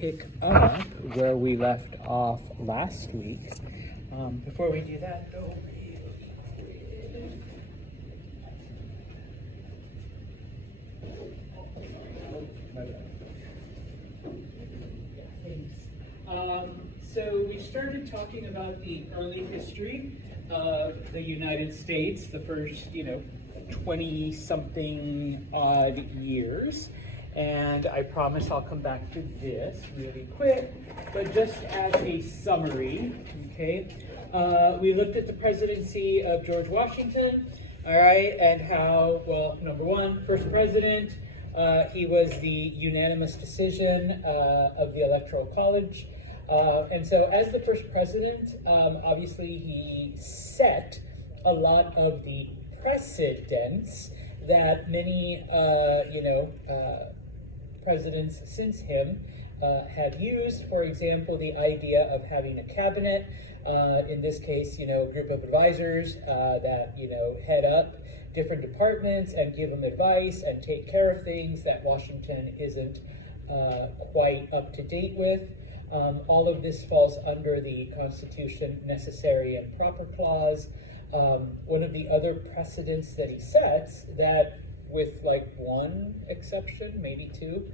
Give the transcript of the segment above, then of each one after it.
pick up where we left off last week. Before we do that, though, so we started talking about the early history of the United States, the first, 20-something odd years. And I promise I'll come back to this really quick, but just as a summary, okay? We looked at the presidency of George Washington, all right, and how, well, number one, first president, he was the unanimous decision of the Electoral College. And so as the first president, obviously he set a lot of the precedents that many, presidents since him have used. For example, the idea of having a cabinet, in this case, group of advisors that, head up different departments and give them advice and take care of things that Washington isn't quite up to date with. All of this falls under the Constitution Necessary and Proper Clause. One of the other precedents that he sets that, with like one exception, maybe two,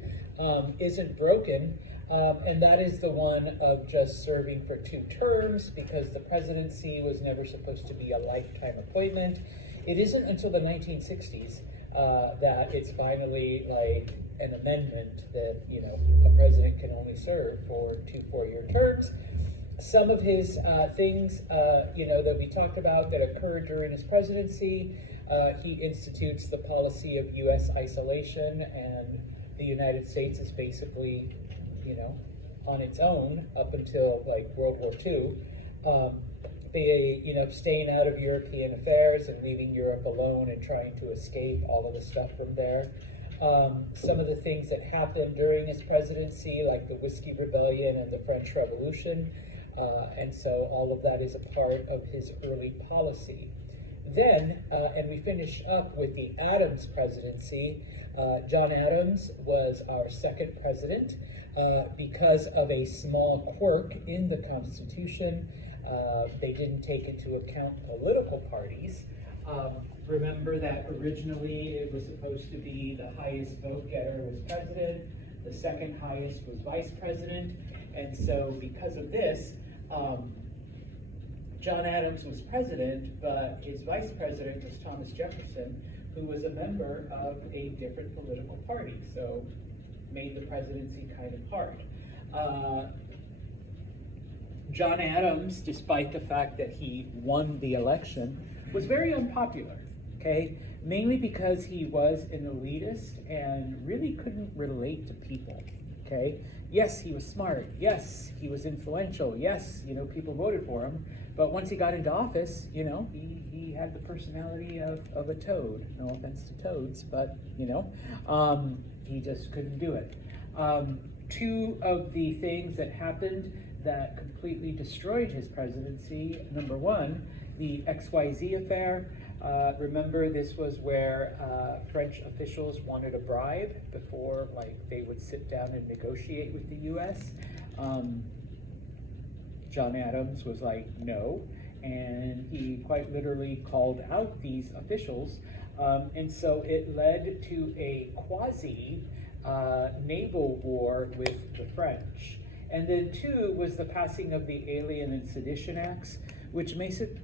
isn't broken, and that is the one of just serving for 2 terms, because the presidency was never supposed to be a lifetime appointment. It isn't until the 1960s that it's finally like an amendment that, a president can only serve for 2 4-year terms. Some of his things, that we talked about that occurred during his presidency, he institutes the policy of U.S. isolation, and the United States is basically, on its own up until like World War II. They, staying out of European affairs and leaving Europe alone and trying to escape all of the stuff from there. Some of the things that happened during his presidency, like the Whiskey Rebellion and the French Revolution, and so all of that is a part of his early policy. Then, and we finish up with the Adams presidency. John Adams was our second president because of a small quirk in the Constitution. They didn't take into account political parties. Remember that originally it was supposed to be the highest vote getter was president, the second highest was vice president, and so because of this, John Adams was president, but his vice president was Thomas Jefferson, who was a member of a different political party, so made the presidency kind of hard. John Adams, despite the fact that he won the election, was very unpopular, okay? Mainly because he was an elitist and really couldn't relate to people, okay? Yes, he was smart. Yes, he was influential. Yes, people voted for him. But once he got into office, he had the personality of a toad. No offense to toads, but, he just couldn't do it. 2 of the things that happened that completely destroyed his presidency. Number 1, the XYZ affair. Remember, this was where French officials wanted a bribe before, they would sit down and negotiate with the U.S. John Adams was like, no, and he quite literally called out these officials, and so it led to a quasi naval war with the French. And then 2 was the passing of the Alien and Sedition Acts, which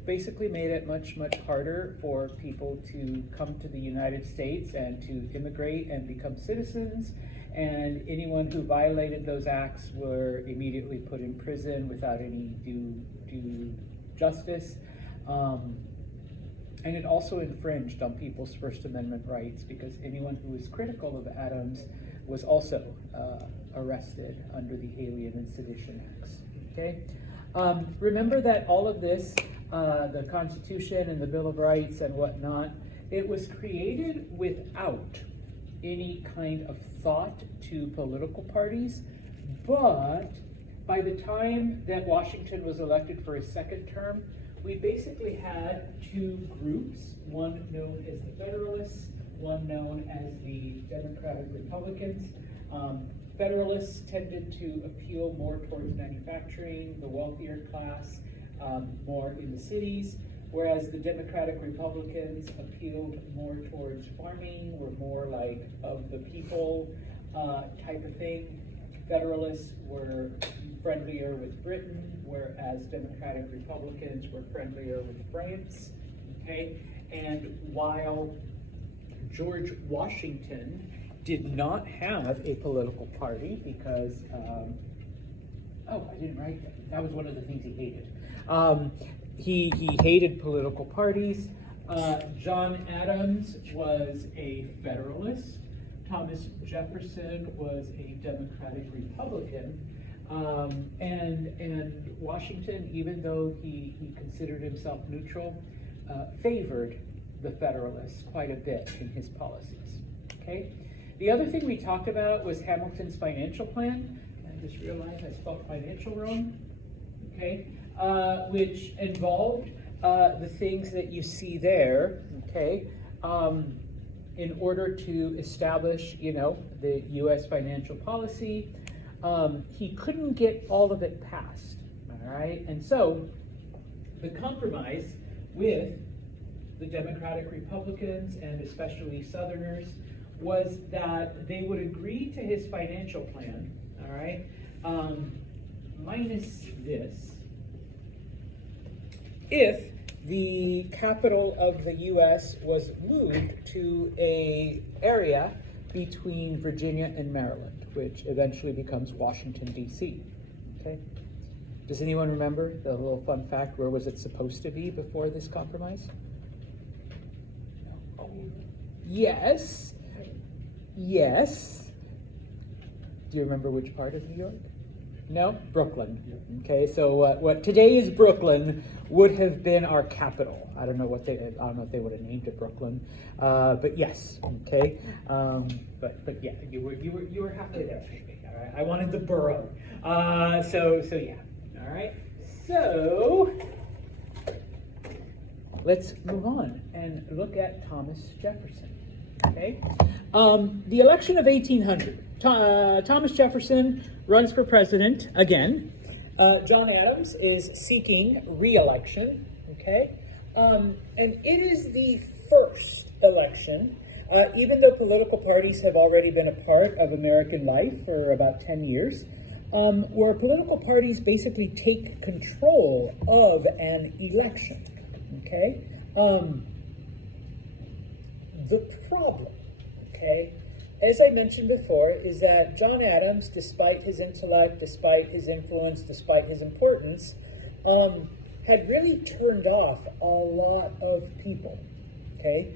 basically made it much, much harder for people to come to the United States and to immigrate and become citizens. And anyone who violated those acts were immediately put in prison without any due justice. And it also infringed on people's First Amendment rights, because anyone who was critical of Adams was also arrested under the Alien and Sedition Acts, okay? Remember that all of this, the Constitution and the Bill of Rights and whatnot, it was created without any kind of thought to political parties, but by the time that Washington was elected for his second term, we basically had 2 groups, one known as the Federalists, one known as the Democratic Republicans. Federalists tended to appeal more towards manufacturing, the wealthier class, more in the cities, whereas the Democratic Republicans appealed more towards farming, were more like of the people type of thing. Federalists were friendlier with Britain, whereas Democratic Republicans were friendlier with France, okay? And while George Washington did not have a political party because, oh, I didn't write that. That was one of the things he hated. He hated political parties. John Adams was a Federalist. Thomas Jefferson was a Democratic Republican. And Washington, even though he considered himself neutral, favored the Federalists quite a bit in his policies, okay? The other thing we talked about was Hamilton's financial plan. I just realized I spelled financial wrong, okay? Which involved the things that you see there, okay? In order to establish, you know, the U.S. financial policy, he couldn't get all of it passed, all right? And so the compromise with the Democratic Republicans and especially Southerners was that they would agree to his financial plan, all right, minus this, if the capital of the U.S. was moved to a area between Virginia and Maryland, which eventually becomes Washington, D.C., okay? Does anyone remember the little fun fact, where was it supposed to be before this compromise? No. Oh. Yes. Yes. Do you remember which part of New York? No? Brooklyn. Okay, so what today is Brooklyn would have been our capital. I don't know if they would have named it Brooklyn, but yes. Okay, but yeah, you were halfway there. All right, I wanted the borough. So yeah. All right. So let's move on and look at Thomas Jefferson. Okay, the election of 1800. Thomas Jefferson runs for president again. John Adams is seeking re-election, okay? And it is the first election, even though political parties have already been a part of American life for about 10 years, where political parties basically take control of an election, okay? The problem, okay, as I mentioned before, is that John Adams, despite his intellect, despite his influence, despite his importance, had really turned off a lot of people, okay,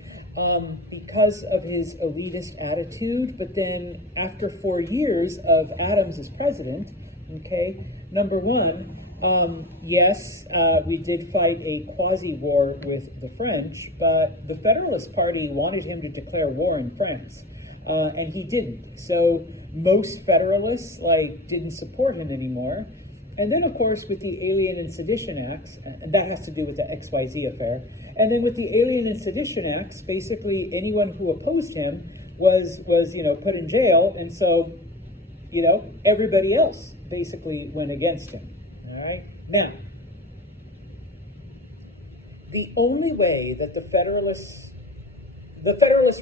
because of his elitist attitude. But then after 4 years of Adams as president, okay, number one, yes, we did fight a quasi-war with the French, but the Federalist Party wanted him to declare war in France. And he didn't. So most Federalists didn't support him anymore. And then, of course, with the Alien and Sedition Acts, and that has to do with the XYZ affair. And then with the Alien and Sedition Acts, basically anyone who opposed him was put in jail. And so, everybody else basically went against him. All right. Now, the only way that the Federalists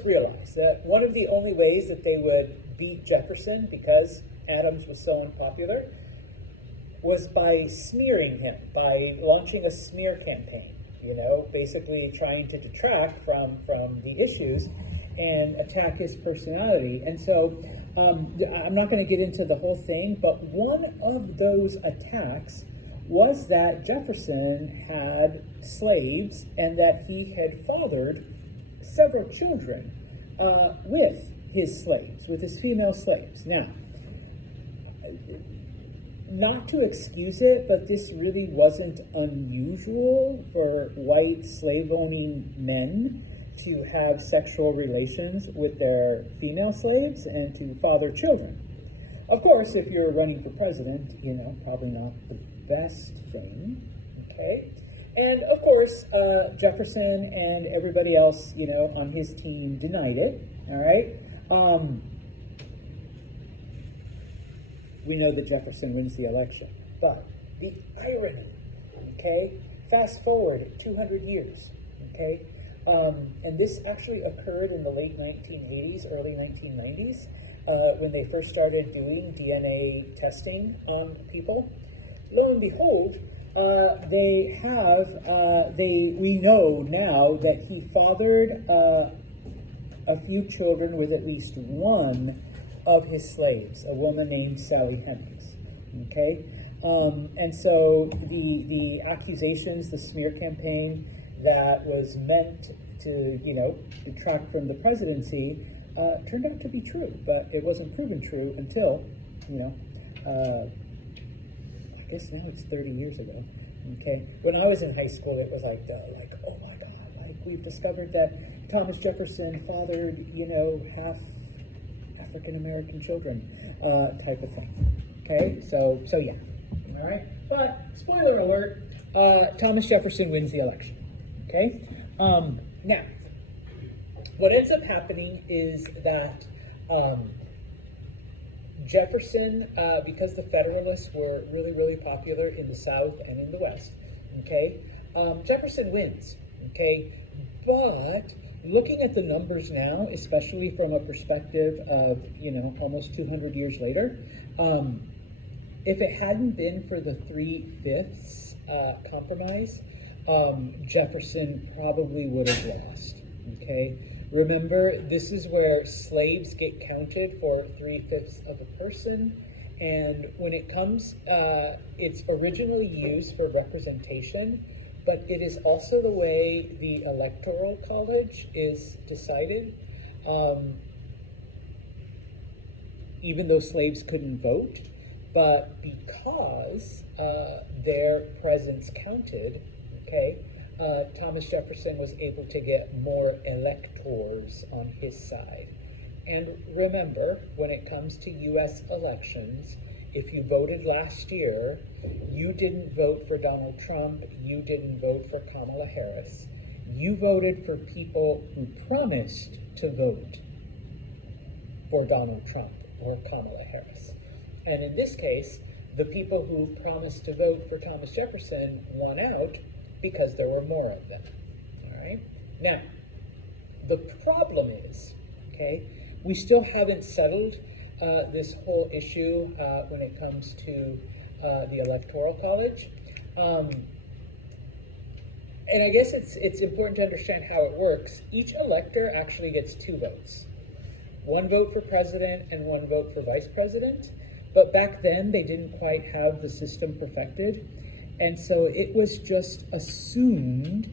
realized that one of the only ways that they would beat Jefferson, because Adams was so unpopular, was by smearing him, by launching a smear campaign, basically trying to detract from the issues and attack his personality. And so I'm not going to get into the whole thing, but one of those attacks was that Jefferson had slaves and that he had fathered several children with his slaves, with his female slaves. Now, not to excuse it, but this really wasn't unusual for white slave-owning men to have sexual relations with their female slaves and to father children. Of course, if you're running for president, probably not the best thing, okay? And of course, Jefferson and everybody else, on his team denied it, all right? we know that Jefferson wins the election. But the irony, okay, fast forward 200 years, okay, and this actually occurred in the late 1980s, early 1990s, when they first started doing DNA testing on people. Lo and behold, we know now that he fathered a few children with at least one of his slaves, a woman named Sally Hemings. Okay, and so the accusations, the smear campaign that was meant to, detract from the presidency, turned out to be true, but it wasn't proven true until, I guess now it's 30 years ago. Okay, when I was in high school, it was like, oh my God, like we've discovered that Thomas Jefferson fathered, half African American children, type of thing. Okay, so yeah, all right. But spoiler alert, Thomas Jefferson wins the election. Okay, now what ends up happening is that Jefferson, because the Federalists were really, really popular in the South and in the West, okay, Jefferson wins, okay, but looking at the numbers now, especially from a perspective of, almost 200 years later, if it hadn't been for the 3/5 compromise, Jefferson probably would have lost, okay? Remember, this is where slaves get counted for 3/5 of a person, and when it comes, it's originally used for representation, but it is also the way the Electoral College is decided. Even though slaves couldn't vote, but because their presence counted, okay, Thomas Jefferson was able to get more electors on his side. And remember, when it comes to U.S. elections, if you voted last year, you didn't vote for Donald Trump, you didn't vote for Kamala Harris. You voted for people who promised to vote for Donald Trump or Kamala Harris. And in this case, the people who promised to vote for Thomas Jefferson won out because there were more of them, all right? Now, the problem is, okay, we still haven't settled this whole issue when it comes to the Electoral College. And I guess it's important to understand how it works. Each elector actually gets 2 votes. 1 vote for president and 1 vote for vice president. But back then, they didn't quite have the system perfected. And so it was just assumed,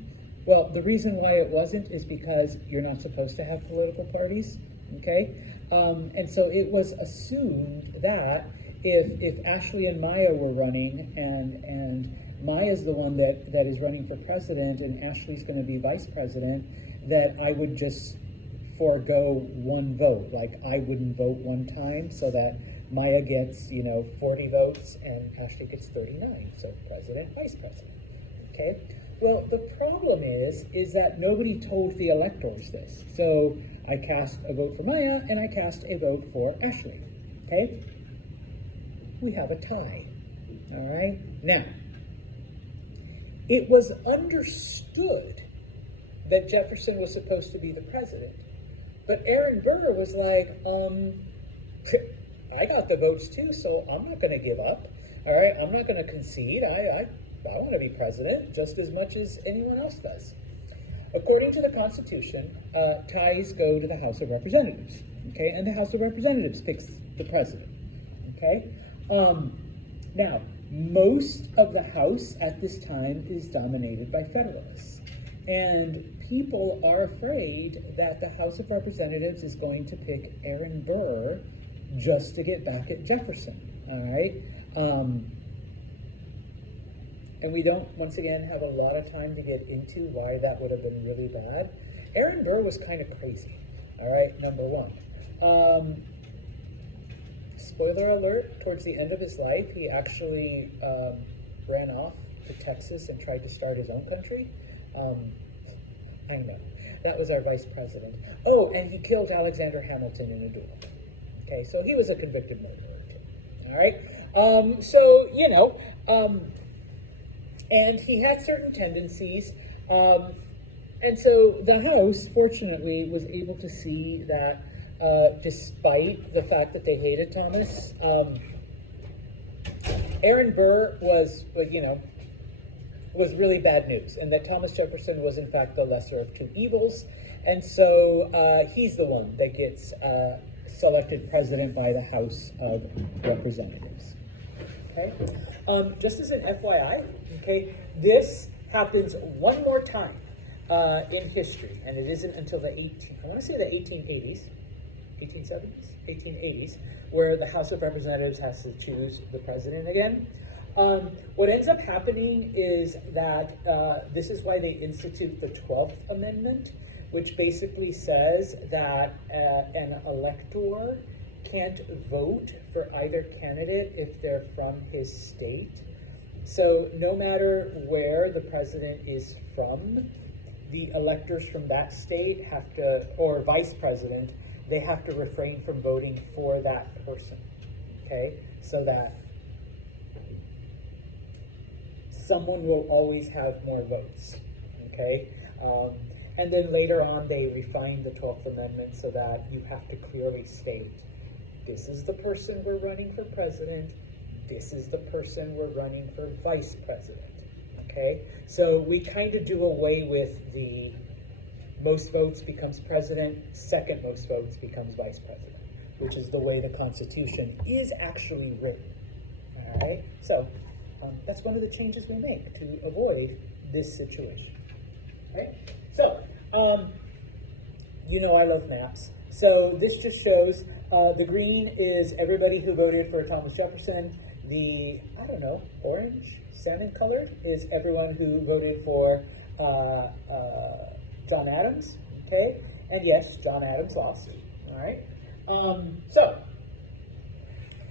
well, the reason why it wasn't is because you're not supposed to have political parties, okay? And so it was assumed that if Ashley and Maya were running and Maya's the one that is running for president and Ashley's gonna be vice president, that I would just forego 1 vote. Like I wouldn't vote 1 time so that Maya gets, 40 votes and Ashley gets 39, so president, vice president, okay? Well, the problem is that nobody told the electors this. So I cast a vote for Maya and I cast a vote for Ashley, okay? We have a tie, all right? Now, it was understood that Jefferson was supposed to be the president, but Aaron Burr was like, I got the votes too, so I'm not going to give up. All right, I'm not going to concede. I want to be president just as much as anyone else does. According to the Constitution, ties go to the House of Representatives. Okay, and the House of Representatives picks the president. Okay, now most of the House at this time is dominated by Federalists, and people are afraid that the House of Representatives is going to pick Aaron Burr just to get back at Jefferson, all right? And we don't, once again, have a lot of time to get into why that would have been really bad. Aaron Burr was kind of crazy, all right, number 1. Spoiler alert, towards the end of his life, he actually ran off to Texas and tried to start his own country. I know, that was our vice president. Oh, and he killed Alexander Hamilton in a duel. Okay, so he was a convicted murderer too, All right. So, and he had certain tendencies. And so the House, fortunately, was able to see that despite the fact that they hated Thomas, Aaron Burr was really bad news, and that Thomas Jefferson was in fact the lesser of two evils. And so he's the one that gets selected president by the House of Representatives. Okay, just as an FYI, okay, this happens one more time in history, and it isn't until the 1880s, 1870s, 1880s, where the House of Representatives has to choose the president again. What ends up happening is that this is why they institute the 12th Amendment, which basically says that an elector can't vote for either candidate if they're from his state. So no matter where the president is from, the electors from that state have to, or vice president, they have to refrain from voting for that person, okay? So that someone will always have more votes, okay? And then later on, they refined the 12th Amendment so that you have to clearly state, this is the person we're running for president, this is the person we're running for vice president, okay? So we kind of do away with the most votes becomes president, second most votes becomes vice president, which is the way the Constitution is actually written, all right? So that's one of the changes we make to avoid this situation, right? So, I love maps. So this just shows the green is everybody who voted for Thomas Jefferson. The, orange, salmon colored is everyone who voted for John Adams, okay? And yes, John Adams lost, all right? So,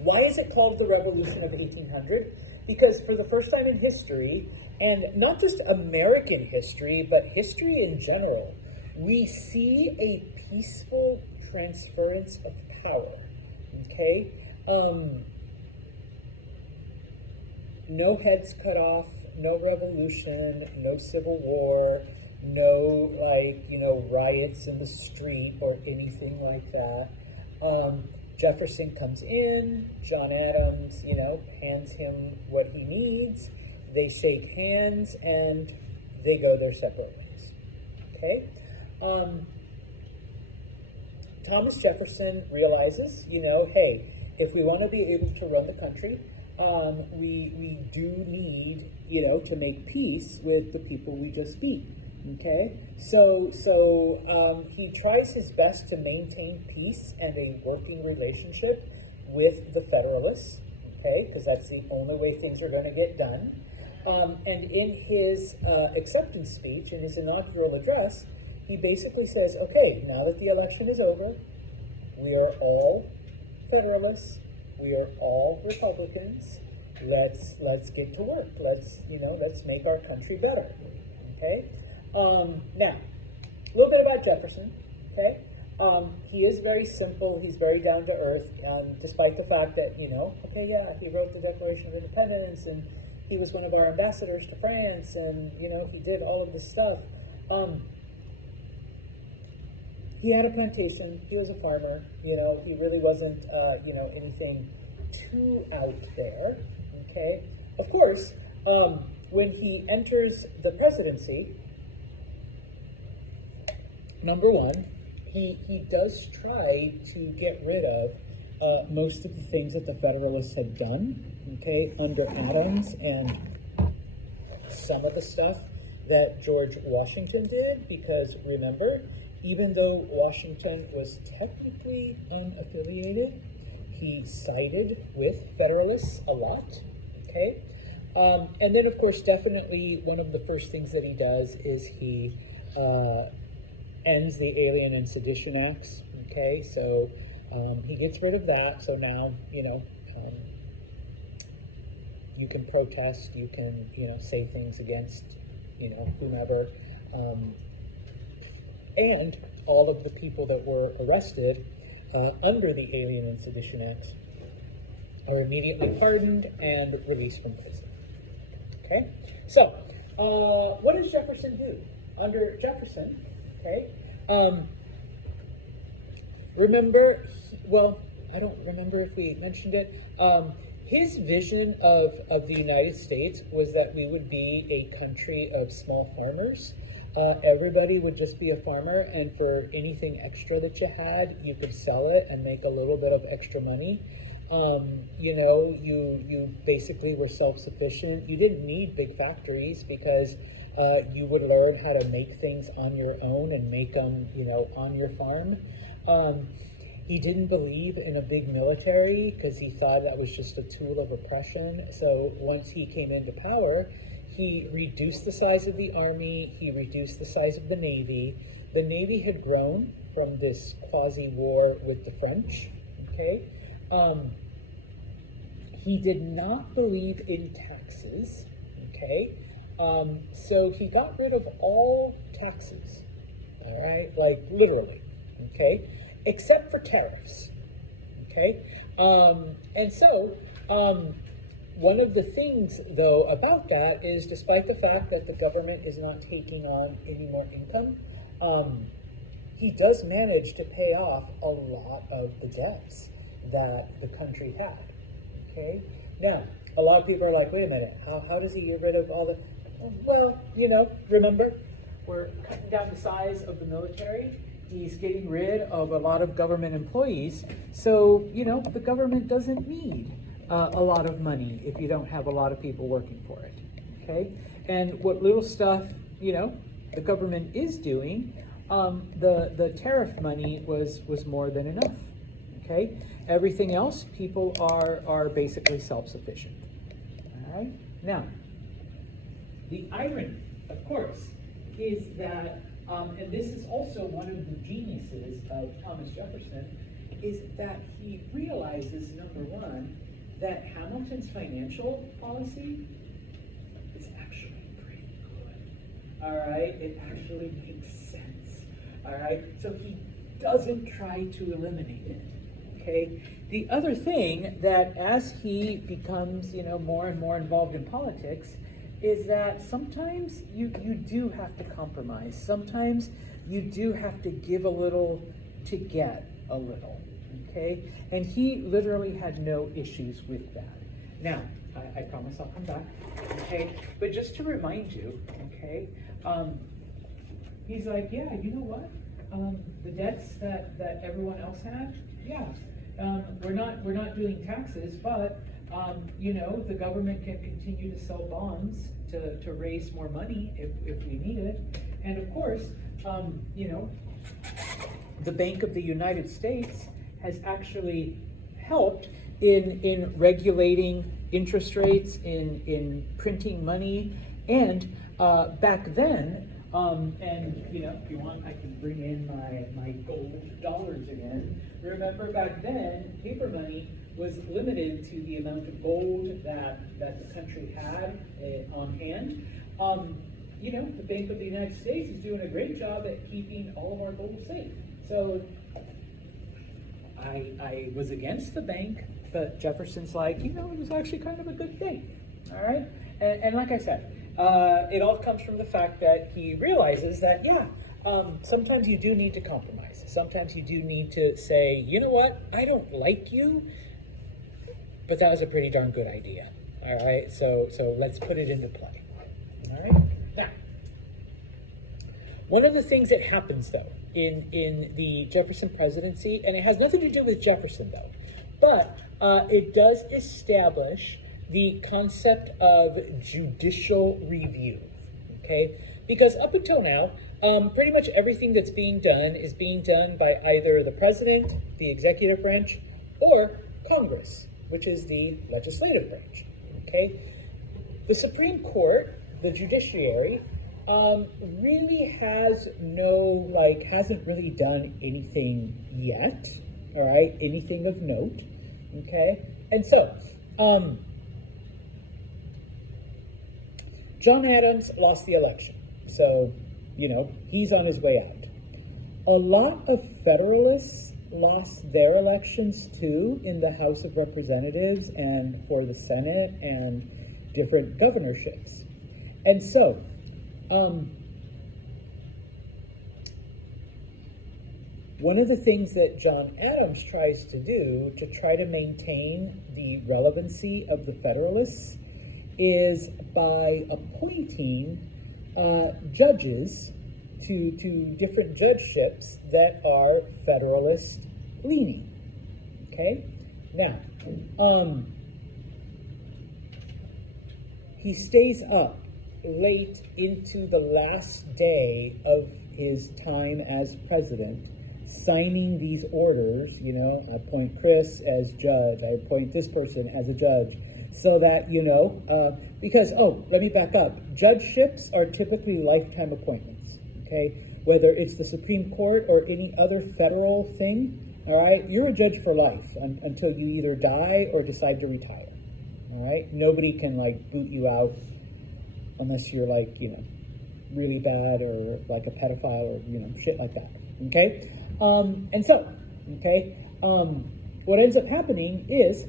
why is it called the Revolution of 1800? Because for the first time in history, and not just American history, but history in general, we see a peaceful transference of power, okay? No heads cut off, no revolution, no civil war, no, riots in the street or anything like that. Jefferson comes in, John Adams, hands him what he needs. They shake hands and they go their separate ways, okay? Thomas Jefferson realizes, hey, if we want to be able to run the country, we do need, to make peace with the people we just beat, okay? So he tries his best to maintain peace and a working relationship with the Federalists, okay? Because that's the only way things are going to get done. And in his acceptance speech, in his inaugural address, he basically says, okay, now that the election is over, we are all Federalists, we are all Republicans, let's get to work. Let's make our country better, okay? Now, a little bit about Jefferson, okay? He is very simple, he's very down to earth, despite the fact that, he wrote the Declaration of Independence, and he was one of our ambassadors to France, and, he did all of this stuff. He had a plantation, he was a farmer, he really wasn't, anything too out there, okay? Of course, when he enters the presidency, number one, he does try to get rid of most of the things that the Federalists had done, okay, under Adams, and some of the stuff that George Washington did, because remember, even though Washington was technically unaffiliated, he sided with Federalists a lot, okay? And then, of course, definitely one of the first things that he does is he ends the Alien and Sedition Acts, okay? So he gets rid of that, so now, you can protest, you can, say things against, whomever. And all of the people that were arrested under the Alien and Sedition Acts are immediately pardoned and released from prison. Okay, so what does Jefferson do? Under Jefferson, okay, remember, well, I don't remember if we mentioned it. His vision of the United States was that we would be a country of small farmers. Everybody would just be a farmer, and for anything extra that you had, you could sell it and make a little bit of extra money. You know, you basically were self-sufficient. You didn't need big factories because you would learn how to make things on your own and make them, you know, on your farm. He didn't believe in a big military because he thought that was just a tool of oppression. So once he came into power, he reduced the size of the army, he reduced the size of the navy. The navy had grown from this quasi-war with the French, okay? He did not believe in taxes, okay? So he got rid of all taxes, all right? Like literally, okay? Except for tariffs, okay? And so, one of the things, though, about that is despite the fact that the government is not taking on any more income, he does manage to pay off a lot of the debts that the country had, okay? Now, a lot of people are like, wait a minute, how does he get rid of all the... Well, you know, remember, we're cutting down the size of the military. He's getting rid of a lot of government employees. So, you know, the government doesn't need a lot of money if you don't have a lot of people working for it, okay? And what little stuff, you know, the government is doing, the tariff money was more than enough, okay? Everything else, people are basically self-sufficient, all right? Now, the irony, of course, is that, and this is also one of the geniuses of Thomas Jefferson, is that he realizes, number one, that Hamilton's financial policy is actually pretty good, all right? It actually makes sense, all right? So he doesn't try to eliminate it, okay? The other thing that as he becomes, you know, more and more involved in politics is that sometimes you do have to compromise. Sometimes you do have to give a little to get a little. Okay, and he literally had no issues with that. Now, I promise I'll come back, okay? But just to remind you, okay, he's like, yeah, you know what? The debts that everyone else had, yeah, we're not doing taxes, but you know, the government can continue to sell bonds to raise more money if we need it, and of course, you know, the Bank of the United States has actually helped in regulating interest rates, in printing money, and back then, and you know, if you want, I can bring in my gold dollars again. Remember back then, paper money was limited to the amount of gold that the country had on hand. You know, the Bank of the United States is doing a great job at keeping all of our gold safe. So I was against the bank, but Jefferson's like, you know, it was actually kind of a good thing, all right? And like I said, it all comes from the fact that he realizes that, yeah, sometimes you do need to compromise. Sometimes you do need to say, you know what, I don't like you, but that was a pretty darn good idea, all right? So let's put it into play, all right? Now, one of the things that happens, though, in the Jefferson presidency, and it has nothing to do with Jefferson, though, but it does establish the concept of judicial review, okay? Because up until now, pretty much everything that's being done is being done by either the president, the executive branch, or Congress, which is the legislative branch, okay? The Supreme Court, the judiciary, really hasn't really done anything yet, all right, anything of note, okay? And so, John Adams lost the election, so, you know, he's on his way out. A lot of Federalists lost their elections too in the House of Representatives and for the Senate and different governorships. And so, one of the things that John Adams tries to do to try to maintain the relevancy of the Federalists is by appointing judges to different judgeships that are Federalist leaning. Okay? Now, he stays up late into the last day of his time as president, signing these orders. You know, I appoint Chris as judge, I appoint this person as a judge, so that, you know, because, let me back up. Judgeships are typically lifetime appointments, okay? Whether it's the Supreme Court or any other federal thing, all right? You're a judge for life until you either die or decide to retire, all right? Nobody can, like, boot you out unless you're, like, you know, really bad or like a pedophile or, you know, shit like that, okay? And so, okay, what ends up happening is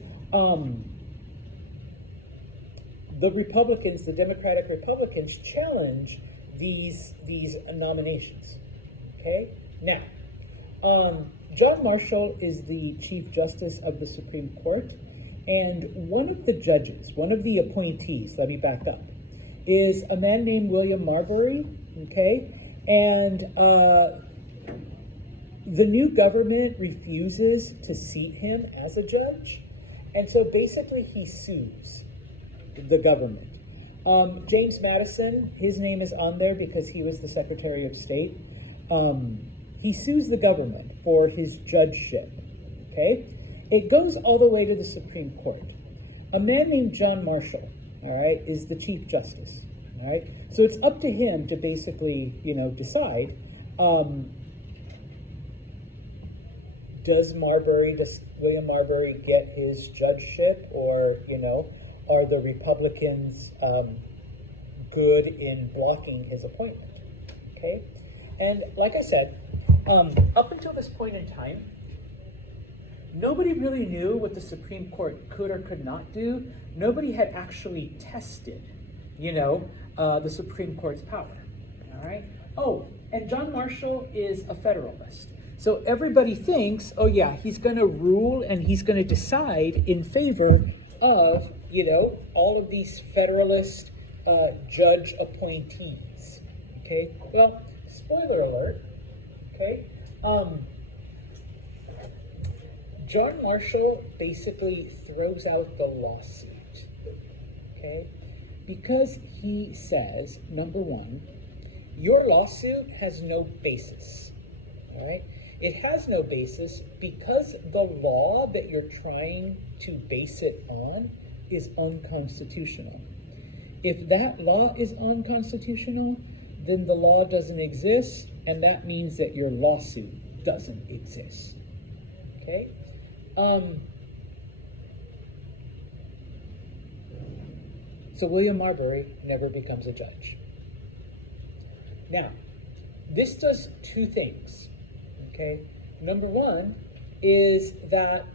the Republicans, the Democratic Republicans, challenge these nominations. Okay? Now, John Marshall is the Chief Justice of the Supreme Court, and one of the judges, one of the appointees, let me back up, is a man named William Marbury, okay? And the new government refuses to seat him as a judge, and so basically he sues the government. James Madison, his name is on there because he was the Secretary of State. He sues the government for his judgeship, okay? It goes all the way to the Supreme Court. A man named John Marshall, all right, is the Chief Justice, all right? So it's up to him to basically, you know, decide, does William Marbury get his judgeship, or, you know, are the Republicans good in blocking his appointment? Okay? And like I said, up until this point in time, nobody really knew what the Supreme Court could or could not do. Nobody had actually tested, you know, the Supreme Court's power. All right? Oh, and John Marshall is a Federalist. So everybody thinks, oh yeah, he's going to rule and he's going to decide in favor of, you know, all of these Federalist judge appointees. Okay? Well, spoiler alert. Okay? John Marshall basically throws out the lawsuit. Okay? Because he says, number one, your lawsuit has no basis. All right? It has no basis because the law that you're trying to base it on is unconstitutional. If that law is unconstitutional, then the law doesn't exist, and that means that your lawsuit doesn't exist. Okay? So William Marbury never becomes a judge. Now, this does two things. Okay? Number one is that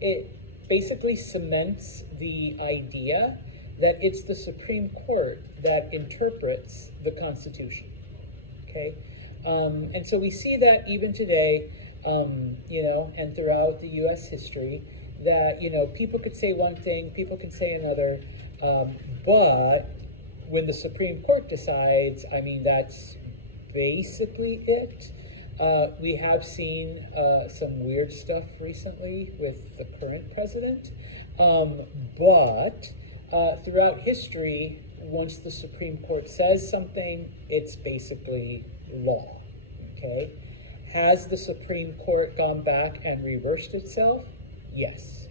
it basically cements the idea that it's the Supreme Court that interprets the Constitution. Okay? And so we see that even today, you know, and throughout the U.S. history, that, you know, people could say one thing, people could say another, but when the Supreme Court decides, I mean, that's basically it. We have seen some weird stuff recently with the current president, but throughout history, once the Supreme Court says something, it's basically law, okay? Has the Supreme Court gone back and reversed itself? Yes,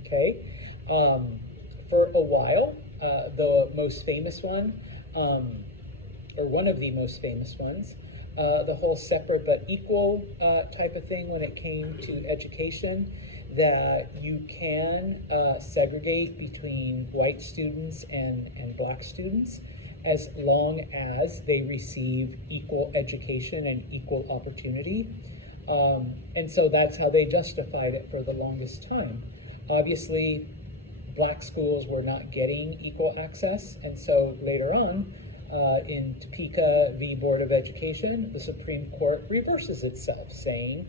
okay? For a while, the most famous one, or one of the most famous ones, the whole separate but equal type of thing when it came to education, that you can segregate between white students and black students as long as they receive equal education and equal opportunity. And so that's how they justified it for the longest time. Obviously, black schools were not getting equal access, and so later on, in Topeka v. Board of Education, the Supreme Court reverses itself, saying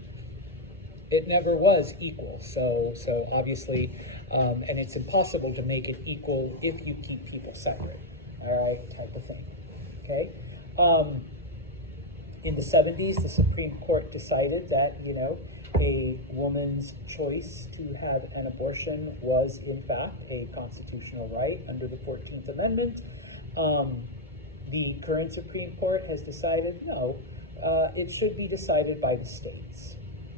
it never was equal. So obviously, and it's impossible to make it equal if you keep people separate, all right, type of thing, okay? In the 70s, the Supreme Court decided that, you know, a woman's choice to have an abortion was, in fact, a constitutional right under the 14th Amendment. The current Supreme Court has decided, no, it should be decided by the states,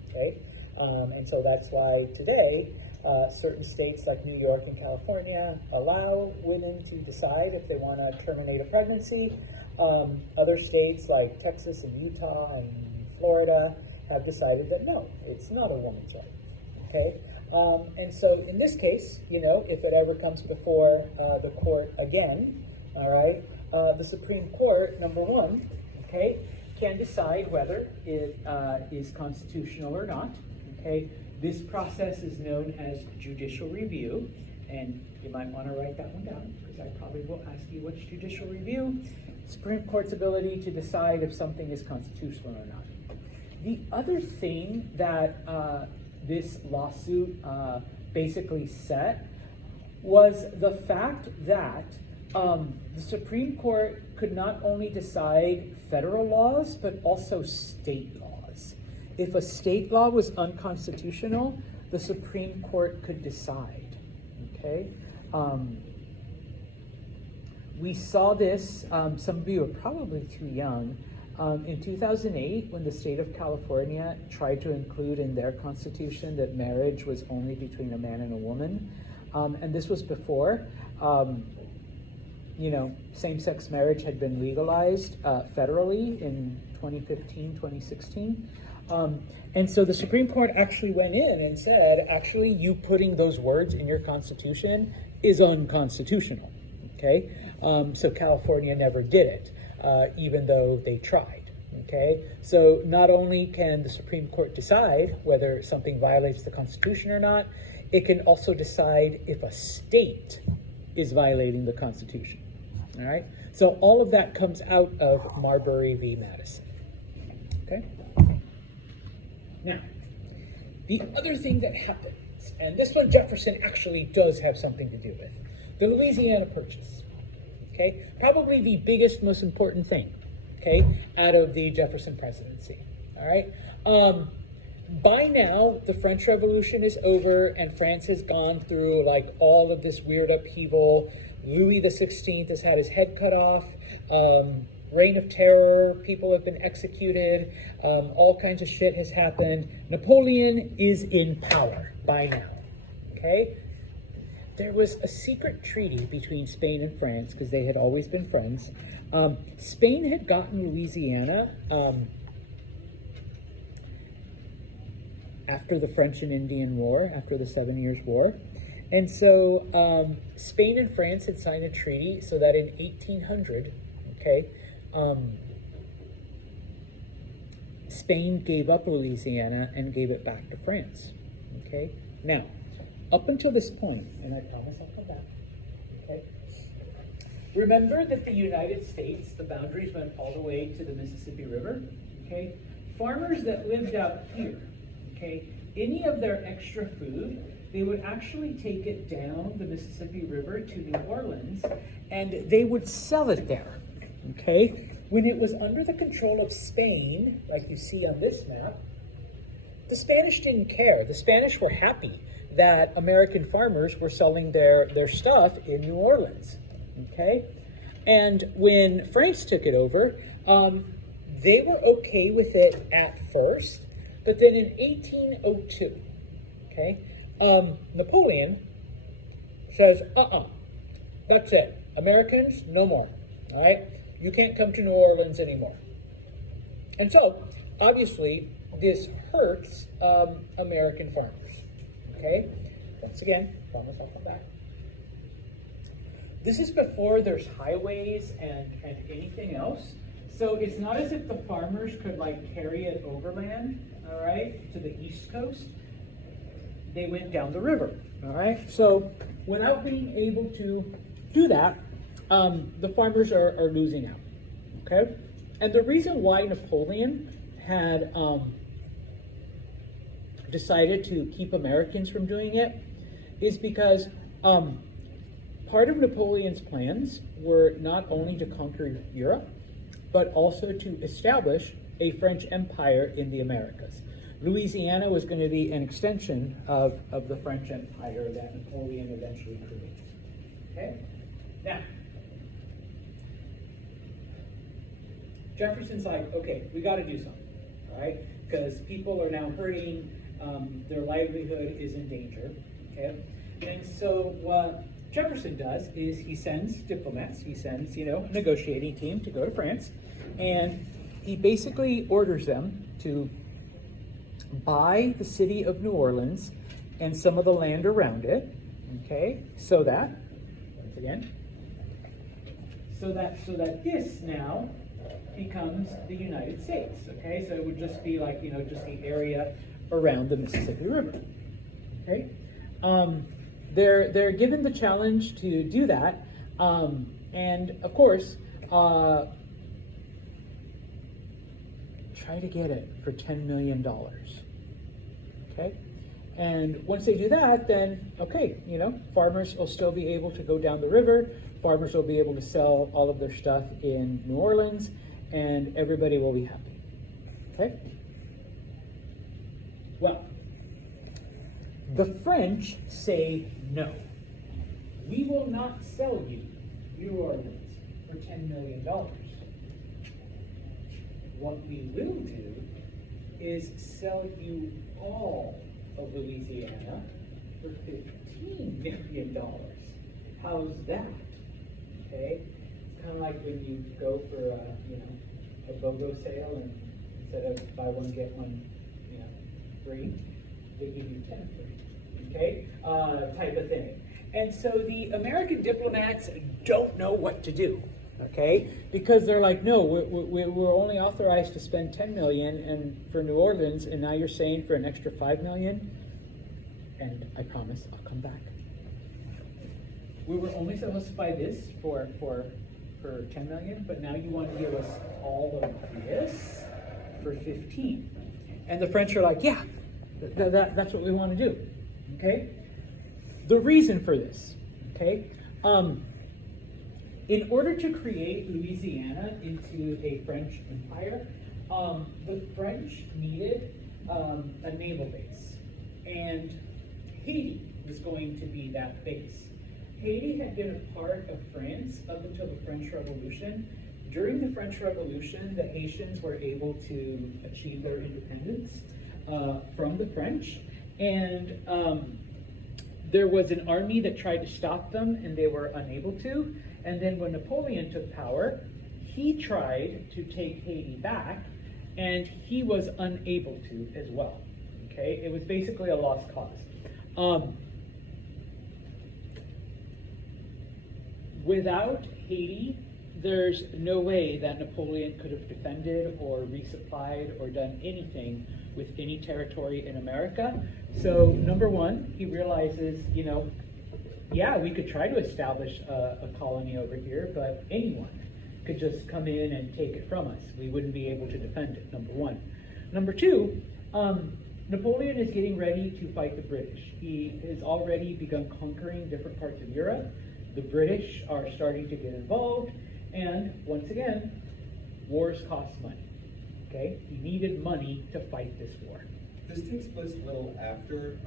okay? And so that's why today, certain states like New York and California allow women to decide if they want to terminate a pregnancy. Other states like Texas and Utah and Florida have decided that no, it's not a woman's right, okay? And so in this case, you know, if it ever comes before the court again, all right, the Supreme Court, number one, okay, can decide whether it is constitutional or not, okay? This process is known as judicial review, and you might want to write that one down, because I probably will ask you what's judicial review. Supreme Court's ability to decide if something is constitutional or not. The other thing that this lawsuit basically set was the fact that the Supreme Court could not only decide federal laws, but also state laws. If a state law was unconstitutional, the Supreme Court could decide, okay? We saw this, some of you are probably too young, in 2008 when the state of California tried to include in their constitution that marriage was only between a man and a woman. And this was before, you know, same-sex marriage had been legalized federally in 2015, 2016. And so the Supreme Court actually went in and said, actually, you putting those words in your constitution is unconstitutional, okay? So California never did it, even though they tried, okay? So not only can the Supreme Court decide whether something violates the Constitution or not, it can also decide if a state is violating the Constitution, all right? So all of that comes out of Marbury v. Madison, okay? Now, the other thing that happens, and this one Jefferson actually does have something to do with, the Louisiana Purchase. Okay, probably the biggest, most important thing, okay, out of the Jefferson presidency, all right? By now, the French Revolution is over and France has gone through like all of this weird upheaval. Louis XVI has had his head cut off, reign of terror, people have been executed, all kinds of shit has happened. Napoleon is in power by now, okay? There was a secret treaty between Spain and France, because they had always been friends. Spain had gotten Louisiana after the French and Indian War, after the 7 Years' War. And so Spain and France had signed a treaty so that in 1800, okay, Spain gave up Louisiana and gave it back to France, okay? Now, up until this point, and I promise I'll come back, okay? Remember that the United States, the boundaries went all the way to the Mississippi River, okay? Farmers that lived out here, okay, any of their extra food, they would actually take it down the Mississippi River to New Orleans, and they would sell it there, okay? When it was under the control of Spain, like you see on this map, the Spanish didn't care. The Spanish were happy that American farmers were selling their stuff in New Orleans, okay? And when France took it over, they were okay with it at first, but then in 1802, okay, Napoleon says, that's it. Americans, no more, all right? You can't come to New Orleans anymore. And so, obviously, this hurts American farmers. Okay, once again, promise I'll come back. This is before there's highways and anything else. So it's not as if the farmers could like carry it overland. all right, to the east coast, they went down the river, all right? So without being able to do that, the farmers are losing out, okay? And the reason why Napoleon had decided to keep Americans from doing it is because part of Napoleon's plans were not only to conquer Europe, but also to establish a French empire in the Americas. Louisiana was going to be an extension of the French empire that Napoleon eventually creates. Okay? Now, Jefferson's like, okay, we got to do something, all right? Because people are now hurting, their livelihood is in danger, okay? And so what Jefferson does is he sends diplomats, he sends, a negotiating team to go to France, and he basically orders them to buy the city of New Orleans and some of the land around it, okay, so that, once again, so that this now becomes the United States, okay? So it would just be like, just the area around the Mississippi River, okay? They're given the challenge to do that, and of course, try to get it for $10 million, okay? And once they do that, then, okay, farmers will still be able to go down the river, farmers will be able to sell all of their stuff in New Orleans, and everybody will be happy, okay? Well, the French say no. We will not sell you New Orleans for $10 million. What we will do is sell you all of Louisiana for $15 million. How's that? Okay, it's kind of like when you go for a BOGO sale, and instead of buy one get one free, they give you 10 free. Okay, type of thing. And so the American diplomats don't know what to do. Okay, because they're like, no, we're only authorized to spend 10 million and for New Orleans, and now you're saying for an extra 5 million, and I promise I'll come back. We were only supposed to buy this for 10 million, but now you want to give us all of this for 15. And the French are like, yeah, that's what we want to do. Okay, the reason for this, okay, in order to create Louisiana into a French empire, the French needed a naval base, and Haiti was going to be that base. Haiti had been a part of France up until the French Revolution. During the French Revolution, the Haitians were able to achieve their independence from the French, and there was an army that tried to stop them, and they were unable to. And then when Napoleon took power, he tried to take Haiti back, and he was unable to as well. Okay, it was basically a lost cause. Without Haiti, there's no way that Napoleon could have defended or resupplied or done anything with any territory in America. So number one, he realizes, yeah, we could try to establish a colony over here, but anyone could just come in and take it from us. We wouldn't be able to defend it, number one. Number two, Napoleon is getting ready to fight the British. He has already begun conquering different parts of Europe. The British are starting to get involved, and once again, wars cost money. Okay, he needed money to fight this war. This takes place a little after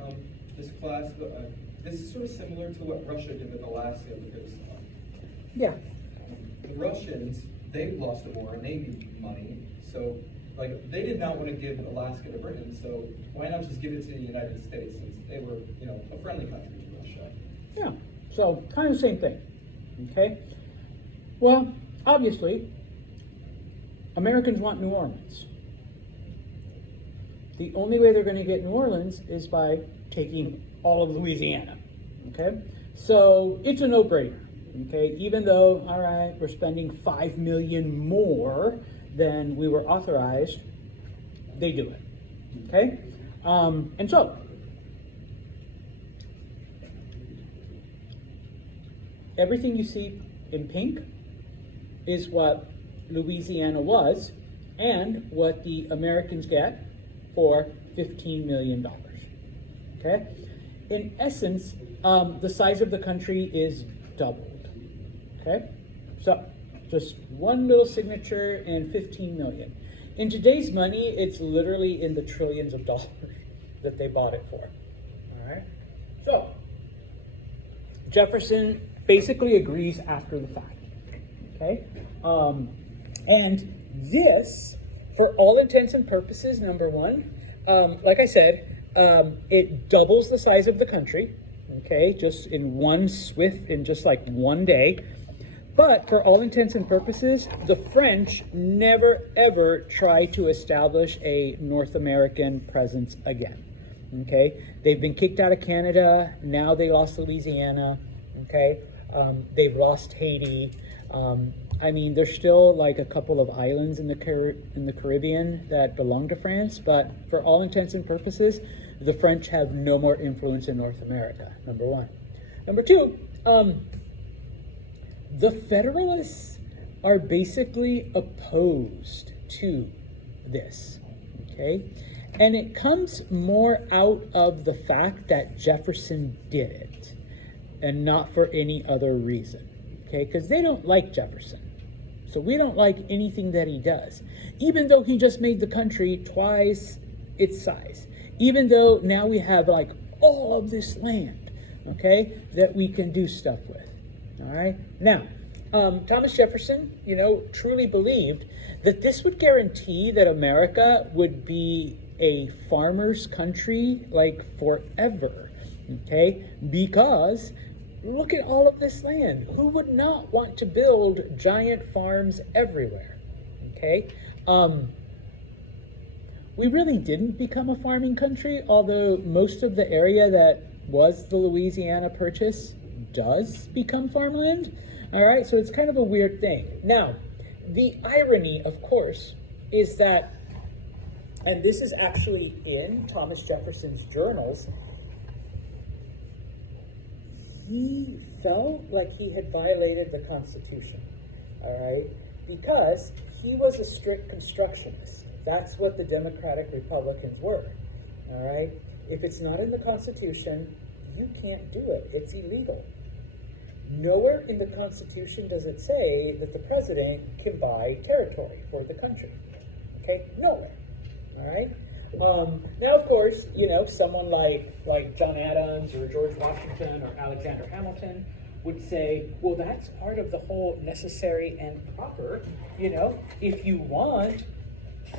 this class, but this is sort of similar to what Russia did with Alaska, because yeah, the Russians, they lost a war and they needed money, so they did not want to give Alaska to Britain, so why not just give it to the United States, since they were a friendly country to Russia. Yeah, so kind of the same thing. Okay, well, obviously Americans want New Orleans. The only way they're going to get New Orleans is by taking all of Louisiana, okay? So it's a no-brainer, okay? Even though, all right, we're spending $5 million more than we were authorized, they do it, Okay? And so, everything you see in pink is what Louisiana was and what the Americans get for $15 million. Okay? In essence, the size of the country is doubled. Okay? So, just one little signature and 15 million. In today's money, it's literally in the trillions of dollars that they bought it for. All right? So, Jefferson basically agrees after the fact. Okay? And this, for all intents and purposes, number one, like I said, it doubles the size of the country, okay, just in one swift, in just like one day. But for all intents and purposes, the French never ever try to establish a North American presence again. Okay, they've been kicked out of Canada. Now they lost Louisiana. Okay, they've lost Haiti. I mean, there's still like a couple of islands in the Caribbean that belong to France, but for all intents and purposes, the French have no more influence in North America, number one. Number two, the Federalists are basically opposed to this, okay? And it comes more out of the fact that Jefferson did it and not for any other reason, okay? Because they don't like Jefferson. So we don't like anything that he does, even though he just made the country twice its size, even though now we have like all of this land, okay, that we can do stuff with. All right. Now, Thomas Jefferson, truly believed that this would guarantee that America would be a farmer's country like forever. Okay, because look at all of this land. Who would not want to build giant farms everywhere? Okay. We really didn't become a farming country, although most of the area that was the Louisiana Purchase does become farmland. All right, so it's kind of a weird thing. Now, the irony, of course, is that, and this is actually in Thomas Jefferson's journals, he felt like he had violated the Constitution, all right, because he was a strict constructionist. That's what the Democratic Republicans were, all right? If it's not in the Constitution, you can't do it. It's illegal. Nowhere in the Constitution does it say that the president can buy territory for the country, okay? Nowhere, all right? Now, of course, someone like John Adams or George Washington or Alexander Hamilton would say, well, that's part of the whole necessary and proper. If you want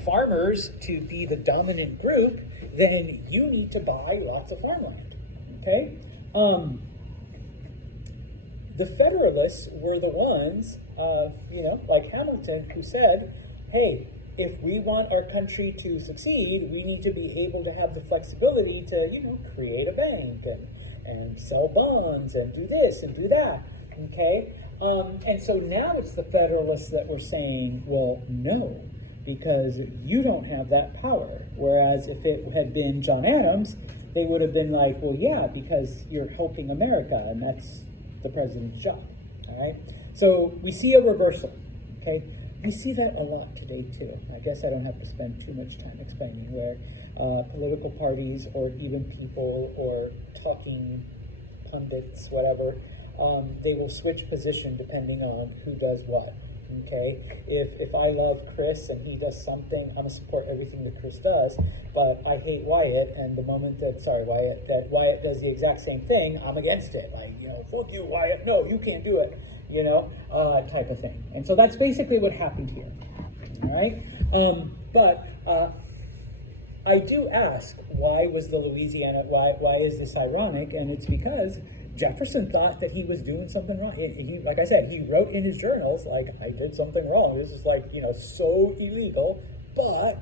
farmers to be the dominant group, then you need to buy lots of farmland, okay? The Federalists were the ones, like Hamilton, who said, hey, if we want our country to succeed, we need to be able to have the flexibility to, create a bank and sell bonds and do this and do that, okay? And so now it's the Federalists that were saying, well, no, because you don't have that power. Whereas if it had been John Adams, they would have been like, well, yeah, because you're helping America, and that's the president's job, all right? So we see a reversal, okay? We see that a lot today, too. I guess I don't have to spend too much time explaining where political parties or even people or talking pundits, whatever, they will switch position depending on who does what, okay? If I love Chris and he does something, I'm going to support everything that Chris does, but I hate Wyatt, and the moment that Wyatt does the exact same thing, I'm against it. Like, fuck you, Wyatt. No, you can't do it. Type of thing. And so that's basically what happened here. All right. But I do ask, why was the Louisiana? Why is this ironic? And it's because Jefferson thought that he was doing something wrong. He, like I said, he wrote in his journals like, I did something wrong. This is like so illegal, but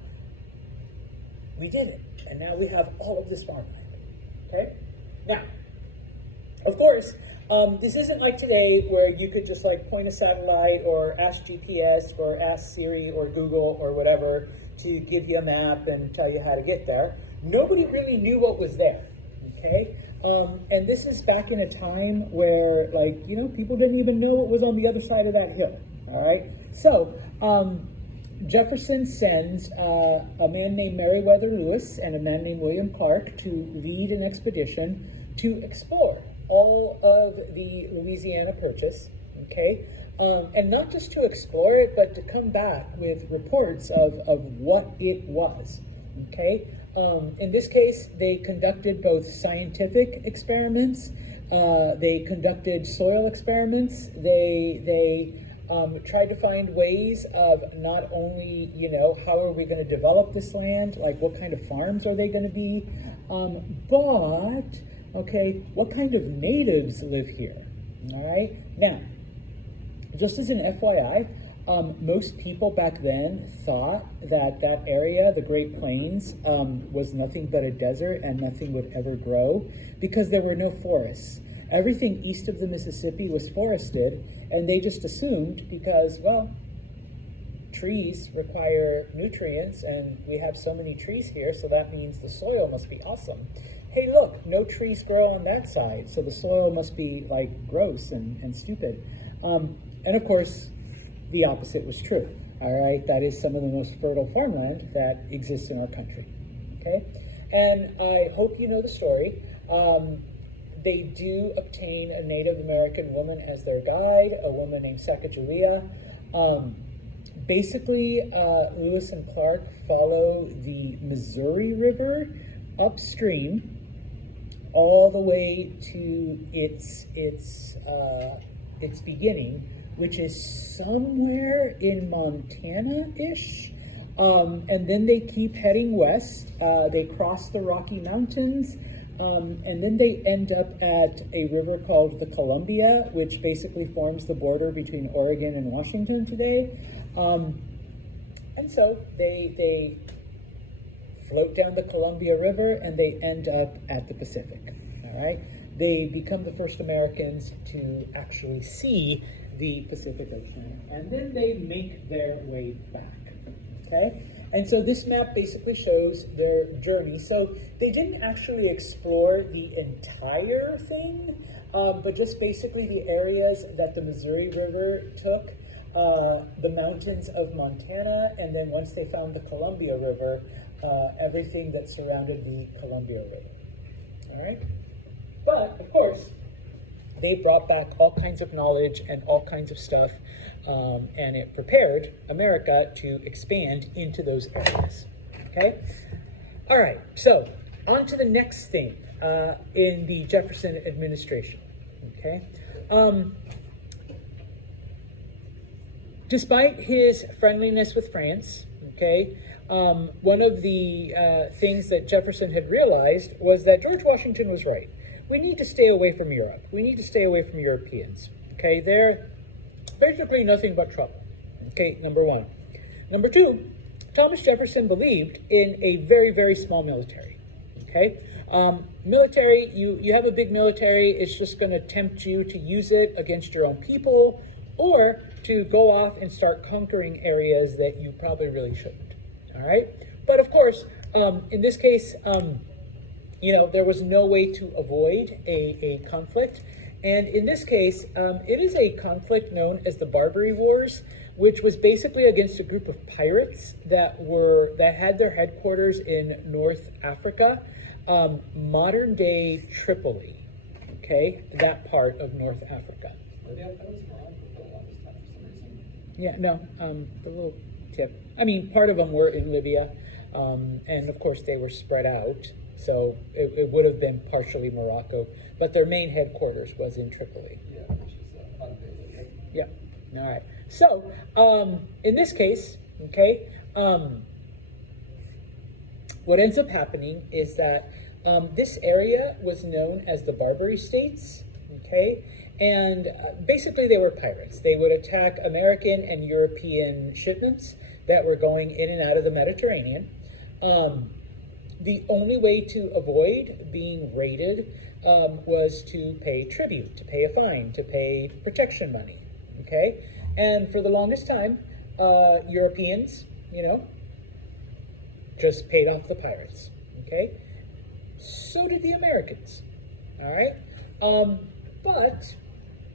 we did it, and now we have all of this farmland. Okay. Now, of course. This isn't like today where you could just like point a satellite or ask GPS or ask Siri or Google or whatever to give you a map and tell you how to get there. Nobody really knew what was there, okay? And this is back in a time where, like, you know, people didn't even know what was on the other side of that hill, all right? So, Jefferson sends a man named Meriwether Lewis and a man named William Clark to lead an expedition to explore all of the Louisiana Purchase, okay? And not just to explore it, but to come back with reports of what it was, okay? In this case, they conducted both scientific experiments, they conducted soil experiments, they tried to find ways of not only, you know, how are we going to develop this land, like what kind of farms are they going to be, but, okay, what kind of natives live here, all right? Now, just as an FYI, most people back then thought that that area, the Great Plains, was nothing but a desert and nothing would ever grow because there were no forests. Everything east of the Mississippi was forested, and they just assumed because, well, trees require nutrients and we have so many trees here, so that means the soil must be awesome. Hey, look, no trees grow on that side, so the soil must be like gross and stupid. And of course, the opposite was true, all right? That is some of the most fertile farmland that exists in our country, okay? And I hope you know the story. They do obtain a Native American woman as their guide, a woman named Sacagawea. Basically, Lewis and Clark follow the Missouri River upstream all the way to its beginning, which is somewhere in Montana-ish. And then they keep heading west. They cross the Rocky Mountains, and then they end up at a river called the Columbia, which basically forms the border between Oregon and Washington today. And so they float down the Columbia River and they end up at the Pacific, all right? They become the first Americans to actually see the Pacific Ocean, and then they make their way back, okay? And so this map basically shows their journey. So they didn't actually explore the entire thing, but just basically the areas that the Missouri River took, the mountains of Montana, and then once they found the Columbia River, everything that surrounded the Columbia River, all right? But, of course, they brought back all kinds of knowledge and all kinds of stuff, and it prepared America to expand into those areas, okay? All right, so on to the next thing in the Jefferson administration, okay? Despite his friendliness with France, okay, one of the things that Jefferson had realized was that George Washington was right. We need to stay away from Europe. We need to stay away from Europeans, okay? They're basically nothing but trouble, okay, number one. Number two, Thomas Jefferson believed in a very, very small military, okay? Military, you have a big military, it's just gonna tempt you to use it against your own people or to go off and start conquering areas that you probably really shouldn't, all right? But of course, in this case, you know, there was no way to avoid a conflict. And in this case, it is a conflict known as the Barbary Wars, which was basically against a group of pirates that had their headquarters in North Africa, modern day Tripoli, okay, that part of North Africa. Yeah, no, the little tip. I mean, part of them were in Libya, and of course they were spread out. So it would have been partially Morocco, but their main headquarters was in Tripoli. Yeah, which is unbelievable. Yeah, all right. So in this case, okay, what ends up happening is that this area was known as the Barbary States, okay, and basically they were pirates. They would attack American and European shipments that were going in and out of the Mediterranean. The only way to avoid being raided was to pay tribute, to pay a fine, to pay protection money, okay? And for the longest time, Europeans, you know, just paid off the pirates, okay? So did the Americans, all right? But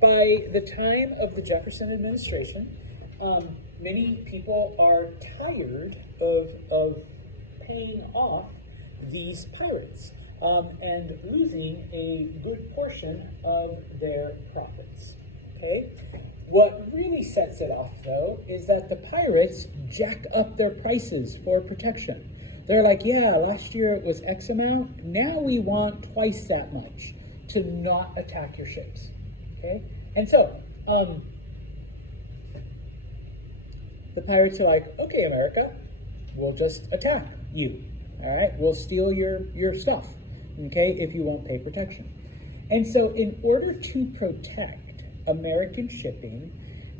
by the time of the Jefferson administration, many people are tired of paying off these pirates and losing a good portion of their profits, okay? What really sets it off, though, is that the pirates jacked up their prices for protection. They're like, yeah, last year it was X amount, now we want twice that much to not attack your ships, okay? And so, the pirates are like, okay, America, we'll just attack you, all right? We'll steal your stuff, okay, if you won't pay protection. And so in order to protect American shipping,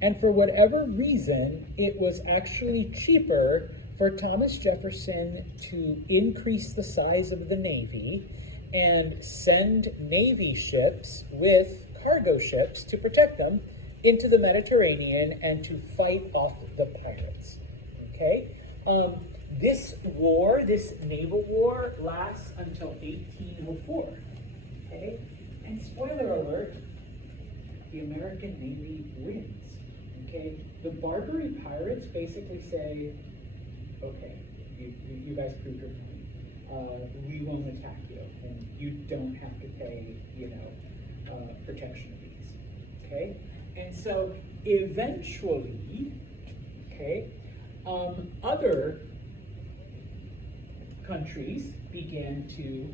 and for whatever reason, it was actually cheaper for Thomas Jefferson to increase the size of the Navy and send Navy ships with cargo ships to protect them into the Mediterranean and to fight off the pirates, okay? This war, this naval war, lasts until 1804, okay? And spoiler alert, the American Navy wins, okay? The Barbary pirates basically say, okay, you guys proved your point. We won't attack you, and you don't have to pay, protection fees, okay? And so eventually, okay, other countries began to,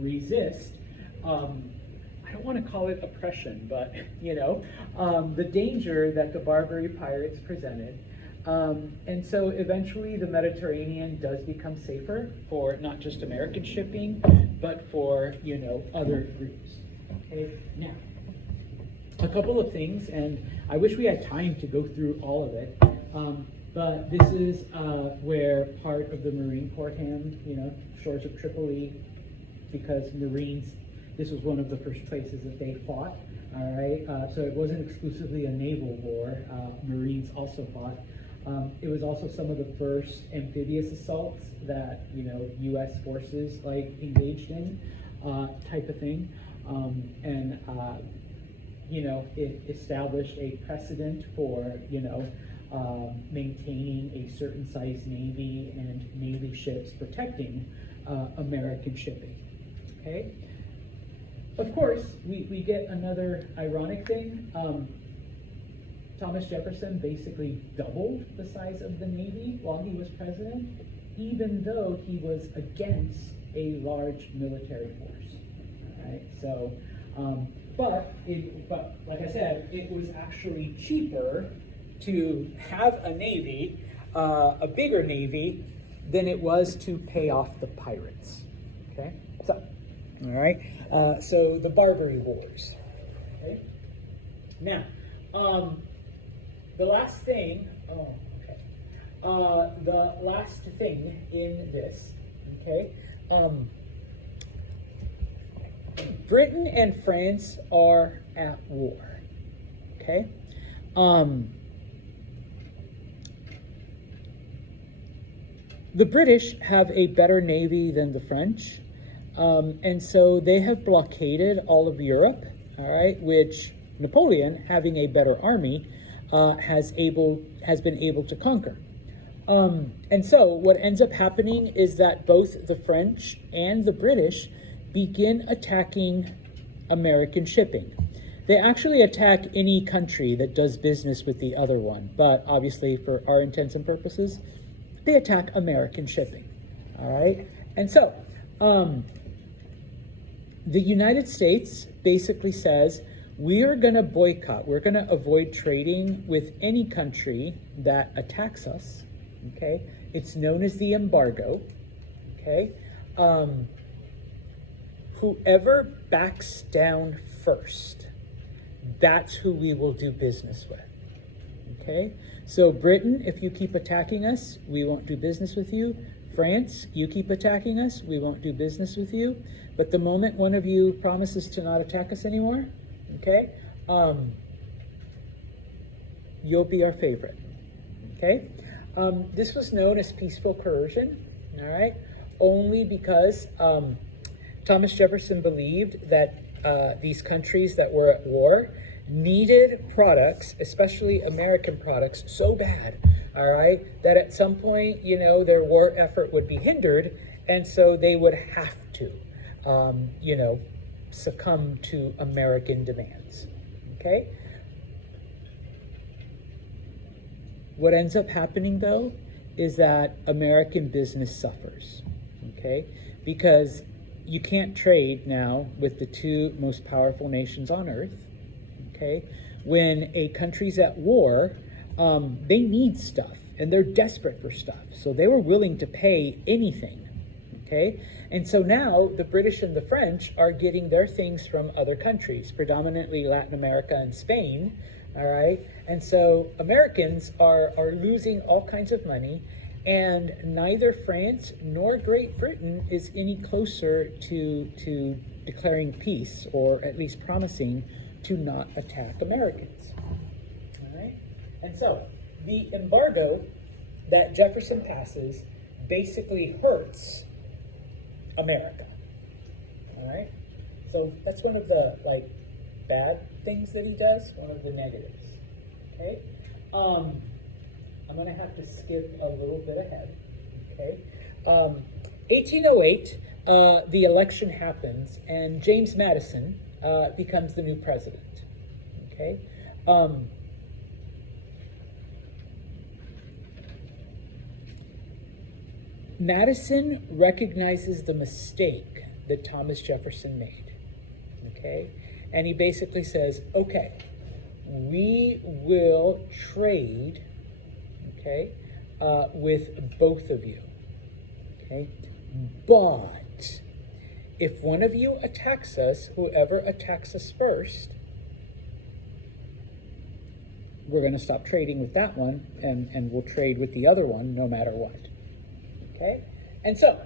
resist. I don't want to call it oppression, but, the danger that the Barbary pirates presented. And so eventually the Mediterranean does become safer for not just American shipping, but for, other groups. Okay, now, a couple of things, and I wish we had time to go through all of it, but this is where part of the Marine Corps hand, shores of Tripoli, because Marines, this was one of the first places that they fought, all right? So it wasn't exclusively a naval war. Marines also fought. It was also some of the first amphibious assaults that, U.S. forces engaged in, type of thing. It established a precedent for, maintaining a certain size Navy and Navy ships protecting American shipping, okay? Of course, we get another ironic thing. Thomas Jefferson basically doubled the size of the Navy while he was president, even though he was against a large military force, all right? So, but like I said, it was actually cheaper to have a Navy, a bigger Navy, than it was to pay off the pirates, okay? So, all right, so the Barbary Wars, okay? Now, the last thing, the last thing in this, okay? Britain and France are at war, okay? The British have a better navy than the French, and so they have blockaded all of Europe, all right, which Napoleon, having a better army, has been able to conquer. And so what ends up happening is that both the French and the British begin attacking American shipping. They actually attack any country that does business with the other one, but obviously for our intents and purposes, they attack American shipping, all right? And so the United States basically says, we are going to boycott, we're going to avoid trading with any country that attacks us, okay? It's known as the embargo, okay? Whoever backs down first, that's who we will do business with, okay? So Britain, if you keep attacking us, we won't do business with you. France, you keep attacking us, we won't do business with you. But the moment one of you promises to not attack us anymore, okay, you'll be our favorite, okay? This was known as peaceful coercion, all right? Only because Thomas Jefferson believed that these countries that were at war needed products, especially American products, so bad, all right, that at some point, their war effort would be hindered, and so they would have to, succumb to American demands, okay? What ends up happening, though, is that American business suffers, okay? Because you can't trade now with the two most powerful nations on earth, okay? When a country's at war, they need stuff, and they're desperate for stuff. So they were willing to pay anything, okay? And so now the British and the French are getting their things from other countries, predominantly Latin America and Spain, all right? And so Americans are losing all kinds of money, and neither France nor Great Britain is any closer to declaring peace, or at least promising to not attack Americans, all right? And so the embargo that Jefferson passes basically hurts America, all right? So that's one of the, bad things that he does, one of the negatives, okay? I'm going to have to skip a little bit ahead, okay? 1808, the election happens, and James Madison becomes the new president, okay? Madison recognizes the mistake that Thomas Jefferson made, okay? And he basically says, okay, we will trade, okay, with both of you, okay? But if one of you attacks us, whoever attacks us first, we're going to stop trading with that one, and we'll trade with the other one no matter what, okay? And so,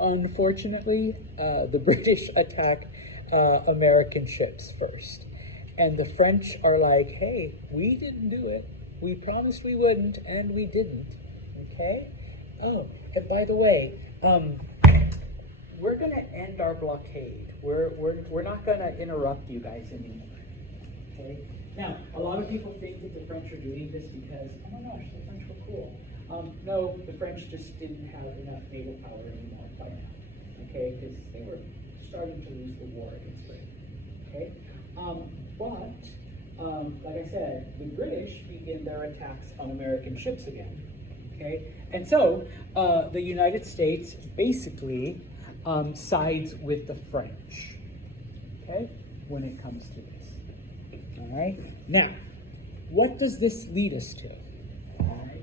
unfortunately, the British attack American ships first. And the French are like, hey, we didn't do it. We promised we wouldn't, and we didn't, okay? Oh, and by the way, we're going to end our blockade. We're not going to interrupt you guys anymore, okay? Now, a lot of people think that the French are doing this because, oh my gosh, the French were cool. No, the French just didn't have enough naval power anymore by now, okay? Because they were starting to lose the war against Britain, okay? Like I said, the British begin their attacks on American ships again, okay? And so the United States basically sides with the French, okay, when it comes to this, all right? Now, what does this lead us to, all right?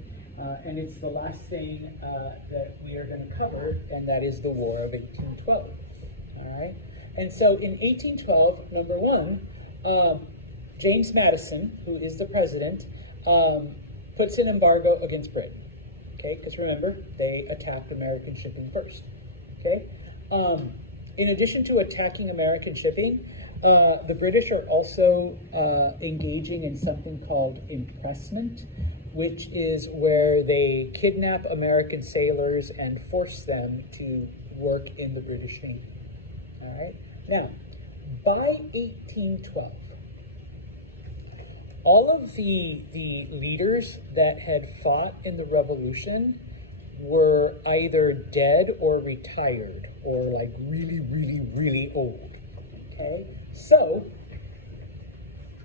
And it's the last thing that we are going to cover, and that is the War of 1812, all right? And so in 1812, number one, James Madison, who is the president, puts an embargo against Britain, okay? Because remember, they attacked American shipping first, okay? In addition to attacking American shipping, the British are also engaging in something called impressment, which is where they kidnap American sailors and force them to work in the British Navy, all right? Now, by 1812, all of the leaders that had fought in the Revolution were either dead or retired, or like really, really, really old, okay? So,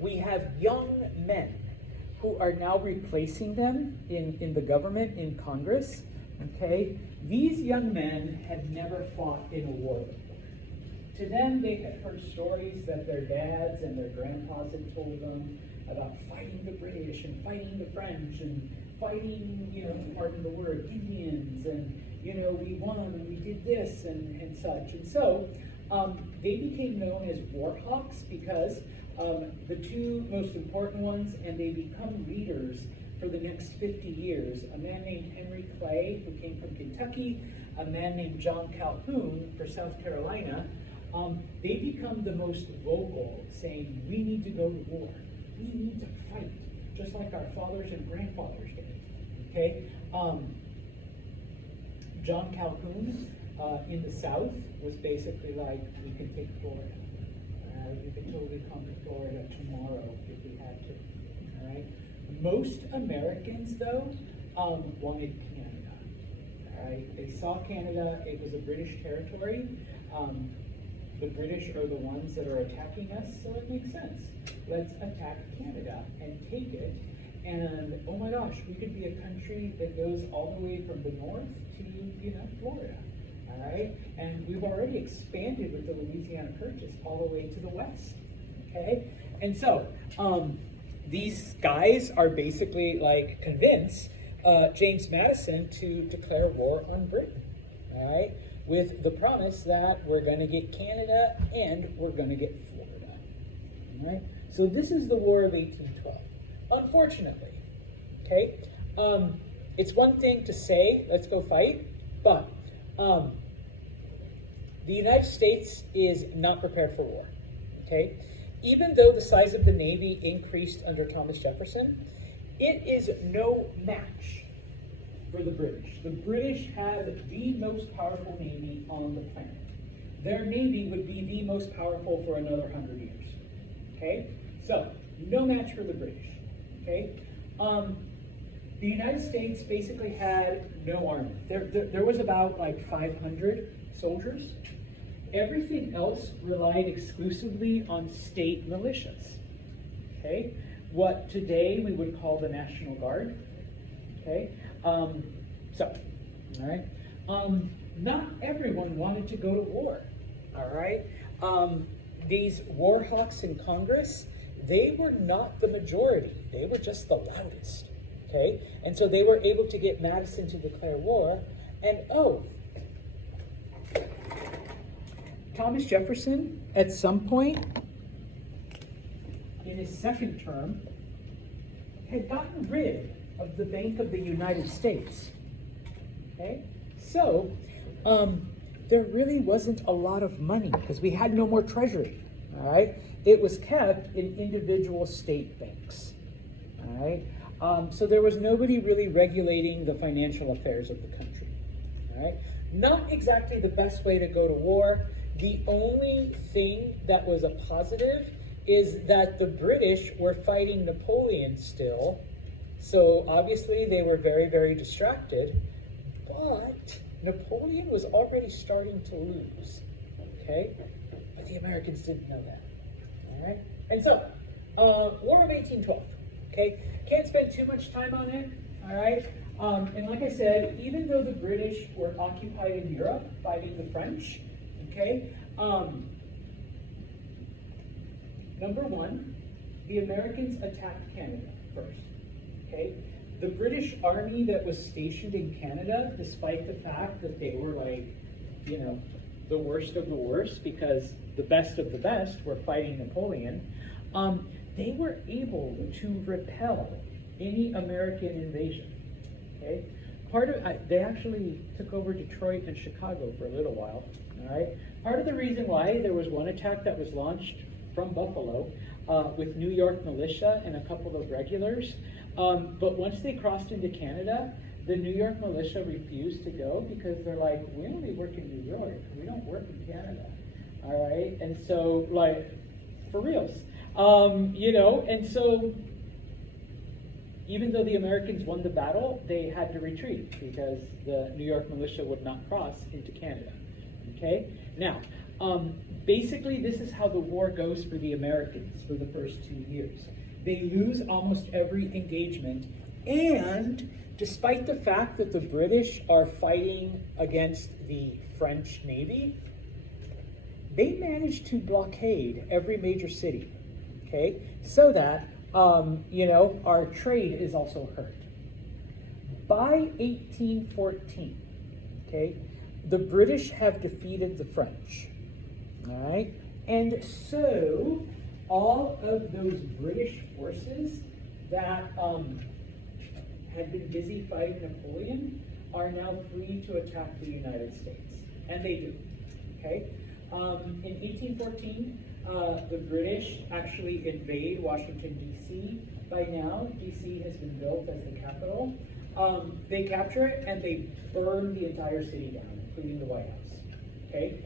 we have young men who are now replacing them in the government, in Congress, okay? These young men had never fought in a war before. To them, they had heard stories that their dads and their grandpas had told them about fighting the British and fighting the French and fighting, pardon the word, Indians, and, we won and we did this and such. And so they became known as war hawks because the two most important ones, and they become leaders for the next 50 years, a man named Henry Clay, who came from Kentucky, a man named John Calhoun for South Carolina, they become the most vocal, saying, we need to go to war. We need to fight, just like our fathers and grandfathers did, okay? John Calhoun in the South was basically like, we can take Florida. We could totally come to Florida tomorrow if we had to, all right? Most Americans, though, wanted Canada, all right? They saw Canada, it was a British territory. The British are the ones that are attacking us, so it makes sense. Let's attack Canada and take it. And oh my gosh, we could be a country that goes all the way from the north to, Florida, all right? And we've already expanded with the Louisiana Purchase all the way to the west, okay? And so, these guys are basically like convince James Madison to declare war on Britain, all right? With the promise that we're going to get Canada and we're going to get Florida. All right? So this is the War of 1812. Unfortunately, okay, it's one thing to say, let's go fight, but the United States is not prepared for war, okay? Even though the size of the Navy increased under Thomas Jefferson, it is no match for the British. The British had the most powerful navy on the planet. Their navy would be the most powerful for another 100 years. Okay? So, no match for the British. Okay? The United States basically had no army. There was about like 500 soldiers. Everything else relied exclusively on state militias. Okay? What today we would call the National Guard. Okay? All right. Not everyone wanted to go to war, all right? These war hawks in Congress, they were not the majority. They were just the loudest, okay? And so they were able to get Madison to declare war, and Thomas Jefferson, at some point in his second term, had gotten rid of the Bank of the United States, okay? So, there really wasn't a lot of money because we had no more treasury, all right? It was kept in individual state banks, all right? So there was nobody really regulating the financial affairs of the country, all right? Not exactly the best way to go to war. The only thing that was a positive is that the British were fighting Napoleon still. So obviously they were very, very distracted, but Napoleon was already starting to lose, okay? But the Americans didn't know that, all right? And so, War of 1812, okay? Can't spend too much time on it, all right? And like I said, even though the British were occupied in Europe fighting the French, okay? Number one, the Americans attacked Canada first. Okay, the British army that was stationed in Canada, despite the fact that they were like, the worst of the worst, because the best of the best were fighting Napoleon, they were able to repel any American invasion. Okay, they actually took over Detroit and Chicago for a little while. All right, part of the reason why there was one attack that was launched from Buffalo with New York militia and a couple of regulars. But once they crossed into Canada, the New York militia refused to go because they're like, we only work in New York, we don't work in Canada, all right? And so, like, for reals, and so even though the Americans won the battle, they had to retreat because the New York militia would not cross into Canada, okay? Now, basically, this is how the war goes for the Americans for the first 2 years. They lose almost every engagement, and despite the fact that the British are fighting against the French Navy, they managed to blockade every major city, okay? So that, our trade is also hurt. By 1814, okay, the British have defeated the French, all right? And so all of those British forces that had been busy fighting Napoleon are now free to attack the United States. And they do, okay? In 1814, the British actually invade Washington, D.C. By now, D.C. has been built as the capital. They capture it and they burn the entire city down, including the White House. Okay,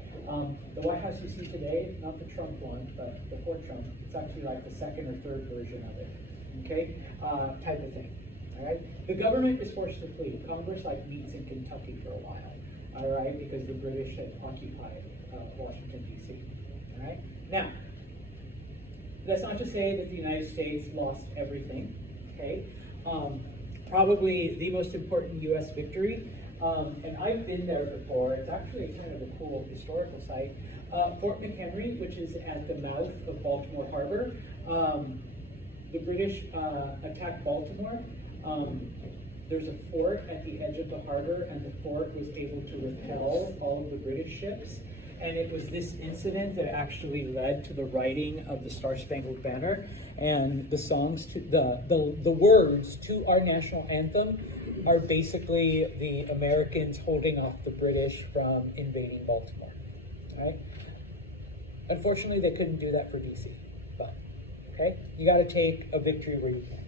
the White House you see today, not the Trump one, but before Trump, it's actually like the second or third version of it. Okay, type of thing. All right, the government is forced to flee. Congress meets in Kentucky for a while. All right, because the British had occupied Washington D.C. All right, now that's not to say that the United States lost everything. Okay. Probably the most important U.S. victory, and I've been there before. It's actually kind of a cool historical site. Fort McHenry, which is at the mouth of Baltimore Harbor. The British attacked Baltimore. There's a fort at the edge of the harbor, and the fort was able to repel all of the British ships. And it was this incident that actually led to the writing of the Star-Spangled Banner, and the songs to the words to our national anthem are basically the Americans holding off the British from invading Baltimore. Right? Unfortunately, they couldn't do that for DC, but okay, you got to take a victory where you can.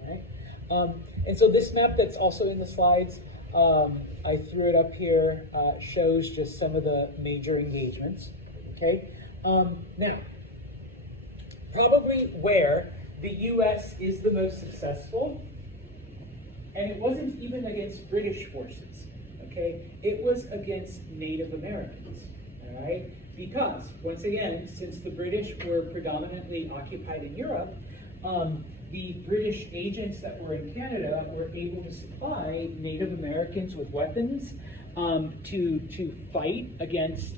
All right? And so this map that's also in the slides, I threw it up here, shows just some of the major engagements, okay? Now, probably where the U.S. is the most successful, and it wasn't even against British forces, okay? It was against Native Americans, all right? Because, once again, since the British were predominantly occupied in Europe, the British agents that were in Canada were able to supply Native Americans with weapons to fight against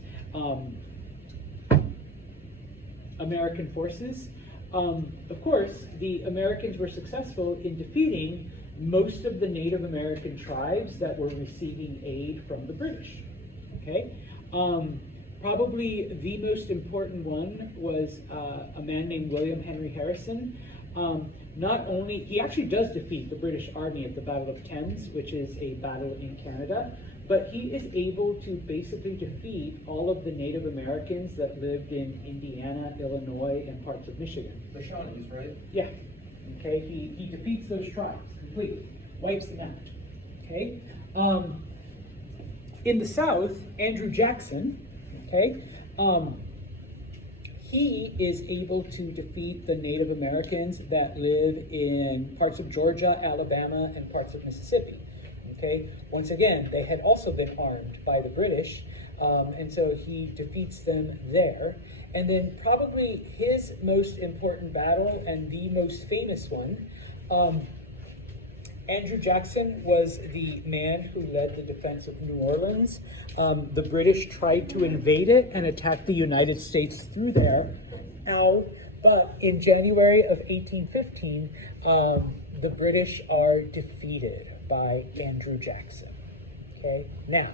American forces. Of course, the Americans were successful in defeating most of the Native American tribes that were receiving aid from the British. Okay, probably the most important one was a man named William Henry Harrison. Not only, he actually does defeat the British Army at the Battle of Thames, which is a battle in Canada, but he is able to basically defeat all of the Native Americans that lived in Indiana, Illinois, and parts of Michigan. The Shawnees, right? Yeah. Okay, he defeats those tribes completely, wipes them out. Okay. In the South, Andrew Jackson, okay, he is able to defeat the Native Americans that live in parts of Georgia, Alabama, and parts of Mississippi. Okay, once again, they had also been armed by the British, and so he defeats them there. And then probably his most important battle and the most famous one, Andrew Jackson was the man who led the defense of New Orleans. The British tried to invade it and attack the United States through there. But in January of 1815, the British are defeated by Andrew Jackson. Okay, now,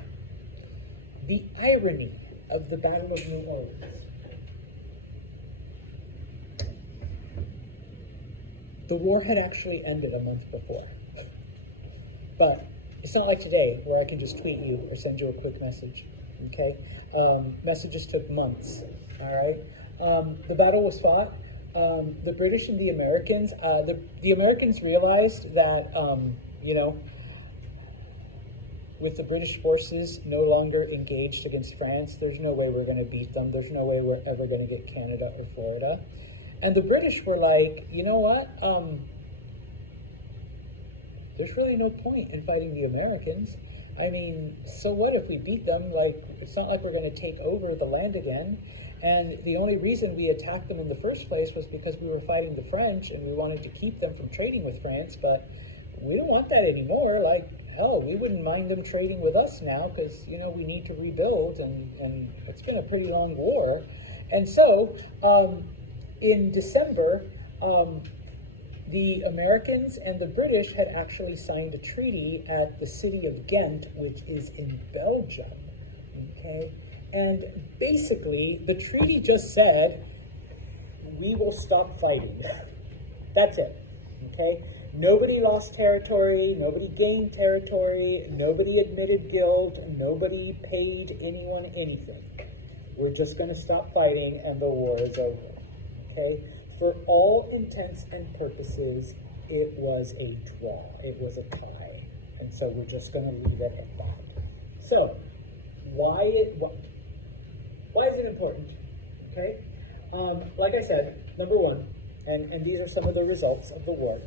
the irony of the Battle of New Orleans. The war had actually ended a month before. But it's not like today where I can just tweet you or send you a quick message, okay? Messages took months, all right? The battle was fought. The British and the Americans, the Americans realized that, with the British forces no longer engaged against France, there's no way we're going to beat them. There's no way we're ever going to get Canada or Florida. And the British were like, you know what? There's really no point in fighting the Americans. I mean, so what if we beat them? Like, it's not like we're going to take over the land again. And the only reason we attacked them in the first place was because we were fighting the French and we wanted to keep them from trading with France, but we don't want that anymore. Like, hell, we wouldn't mind them trading with us now because, we need to rebuild and it's been a pretty long war. And so, in December, the Americans and the British had actually signed a treaty at the city of Ghent, which is in Belgium, okay? And basically, the treaty just said, we will stop fighting. That's it, okay? Nobody lost territory, nobody gained territory, nobody admitted guilt, nobody paid anyone anything. We're just gonna stop fighting and the war is over, okay? For all intents and purposes, it was a draw. It was a tie. And so we're just going to leave it at that. So, why is it important? Okay, like I said, number one, and these are some of the results of the war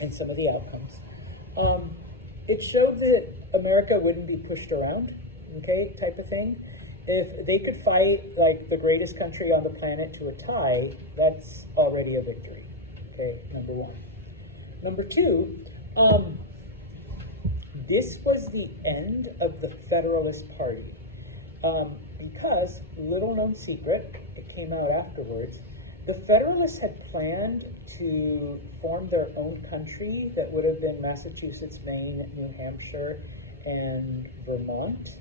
and some of the outcomes. It showed that America wouldn't be pushed around, okay, type of thing. If they could fight like the greatest country on the planet to a tie, that's already a victory. Okay, number one. Number two, this was the end of the Federalist Party. Because, little known secret, it came out afterwards, the Federalists had planned to form their own country that would have been Massachusetts, Maine, New Hampshire, and Vermont.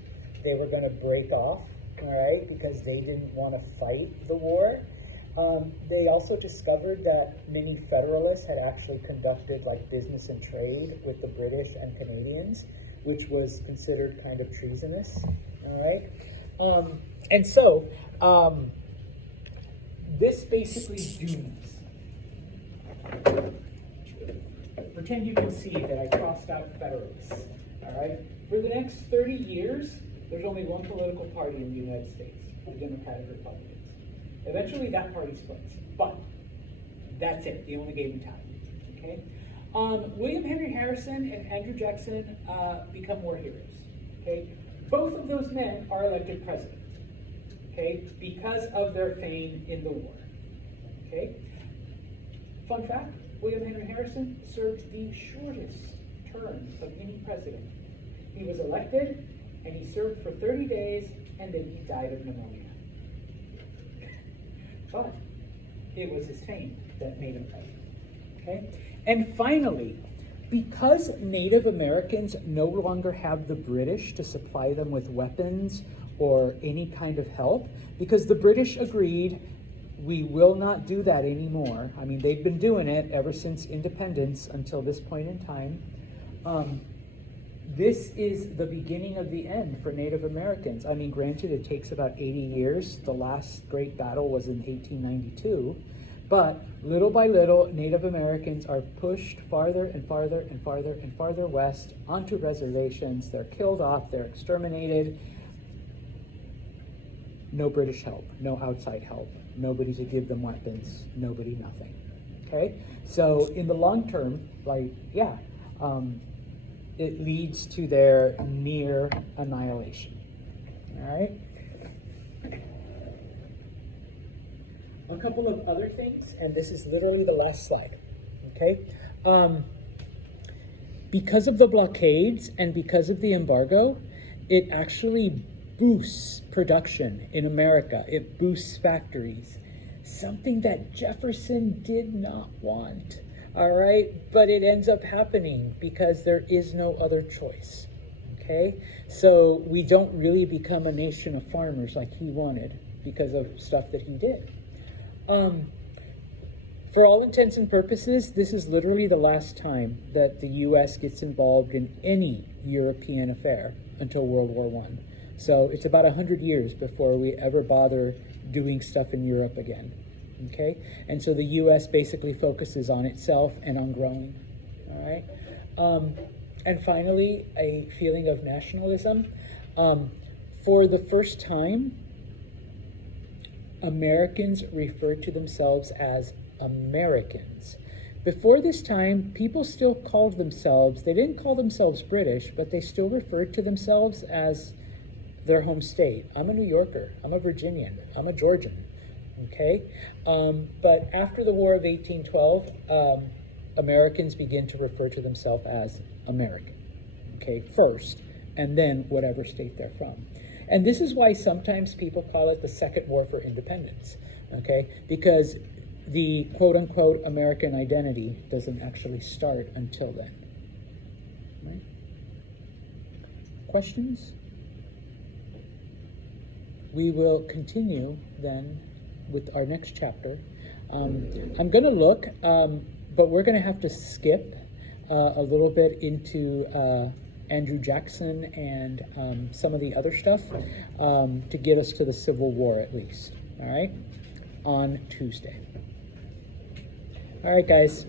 They were going to break off, all right, because they didn't want to fight the war. They also discovered that many Federalists had actually conducted like business and trade with the British and Canadians, which was considered kind of treasonous, all right? And so, this basically dooms. Pretend you can see that I crossed out Federalists, all right? For the next 30 years, there's only one political party in the United States, the Democratic Republicans. Eventually that party splits, but that's it, the only game in town, okay? William Henry Harrison and Andrew Jackson become war heroes, okay? Both of those men are elected president, okay, because of their fame in the war, okay? Fun fact, William Henry Harrison served the shortest term of any president. He was elected, and he served for 30 days, and then he died of pneumonia. But it was his fame that made him president, okay? And finally, because Native Americans no longer have the British to supply them with weapons or any kind of help, because the British agreed, we will not do that anymore. I mean, they've been doing it ever since independence until this point in time. This is the beginning of the end for Native Americans. I mean, granted, it takes about 80 years. The last great battle was in 1892. But little by little, Native Americans are pushed farther and farther and farther and farther west onto reservations. They're killed off, they're exterminated. No British help, no outside help, nobody to give them weapons, nobody, nothing. Okay? So in the long term, like, yeah, it leads to their near annihilation. All right? A couple of other things, and this is literally the last slide, okay? Because of the blockades and because of the embargo, it actually boosts production in America. It boosts factories, something that Jefferson did not want, all right? But it ends up happening because there is no other choice, okay? So we don't really become a nation of farmers like he wanted because of stuff that he did. For all intents and purposes, this is literally the last time that the U.S. gets involved in any European affair until World War I. So it's about 100 years before we ever bother doing stuff in Europe again, okay? And so the U.S. basically focuses on itself and on growing, all right? And finally, a feeling of nationalism. For the first time, Americans refer to themselves as Americans. Before this time, people still called themselves, they didn't call themselves British, but they still referred to themselves as their home state. I'm a New Yorker, I'm a Virginian, I'm a Georgian, okay? But after the War of 1812, Americans begin to refer to themselves as American, okay, first, and then whatever state they're from. And this is why sometimes people call it the Second War for Independence, okay? Because the quote-unquote American identity doesn't actually start until then, right? Questions? We will continue then with our next chapter. I'm going to look, but we're going to have to skip a little bit into Andrew Jackson and some of the other stuff to get us to the Civil War at least, all right, on Tuesday. All right, guys.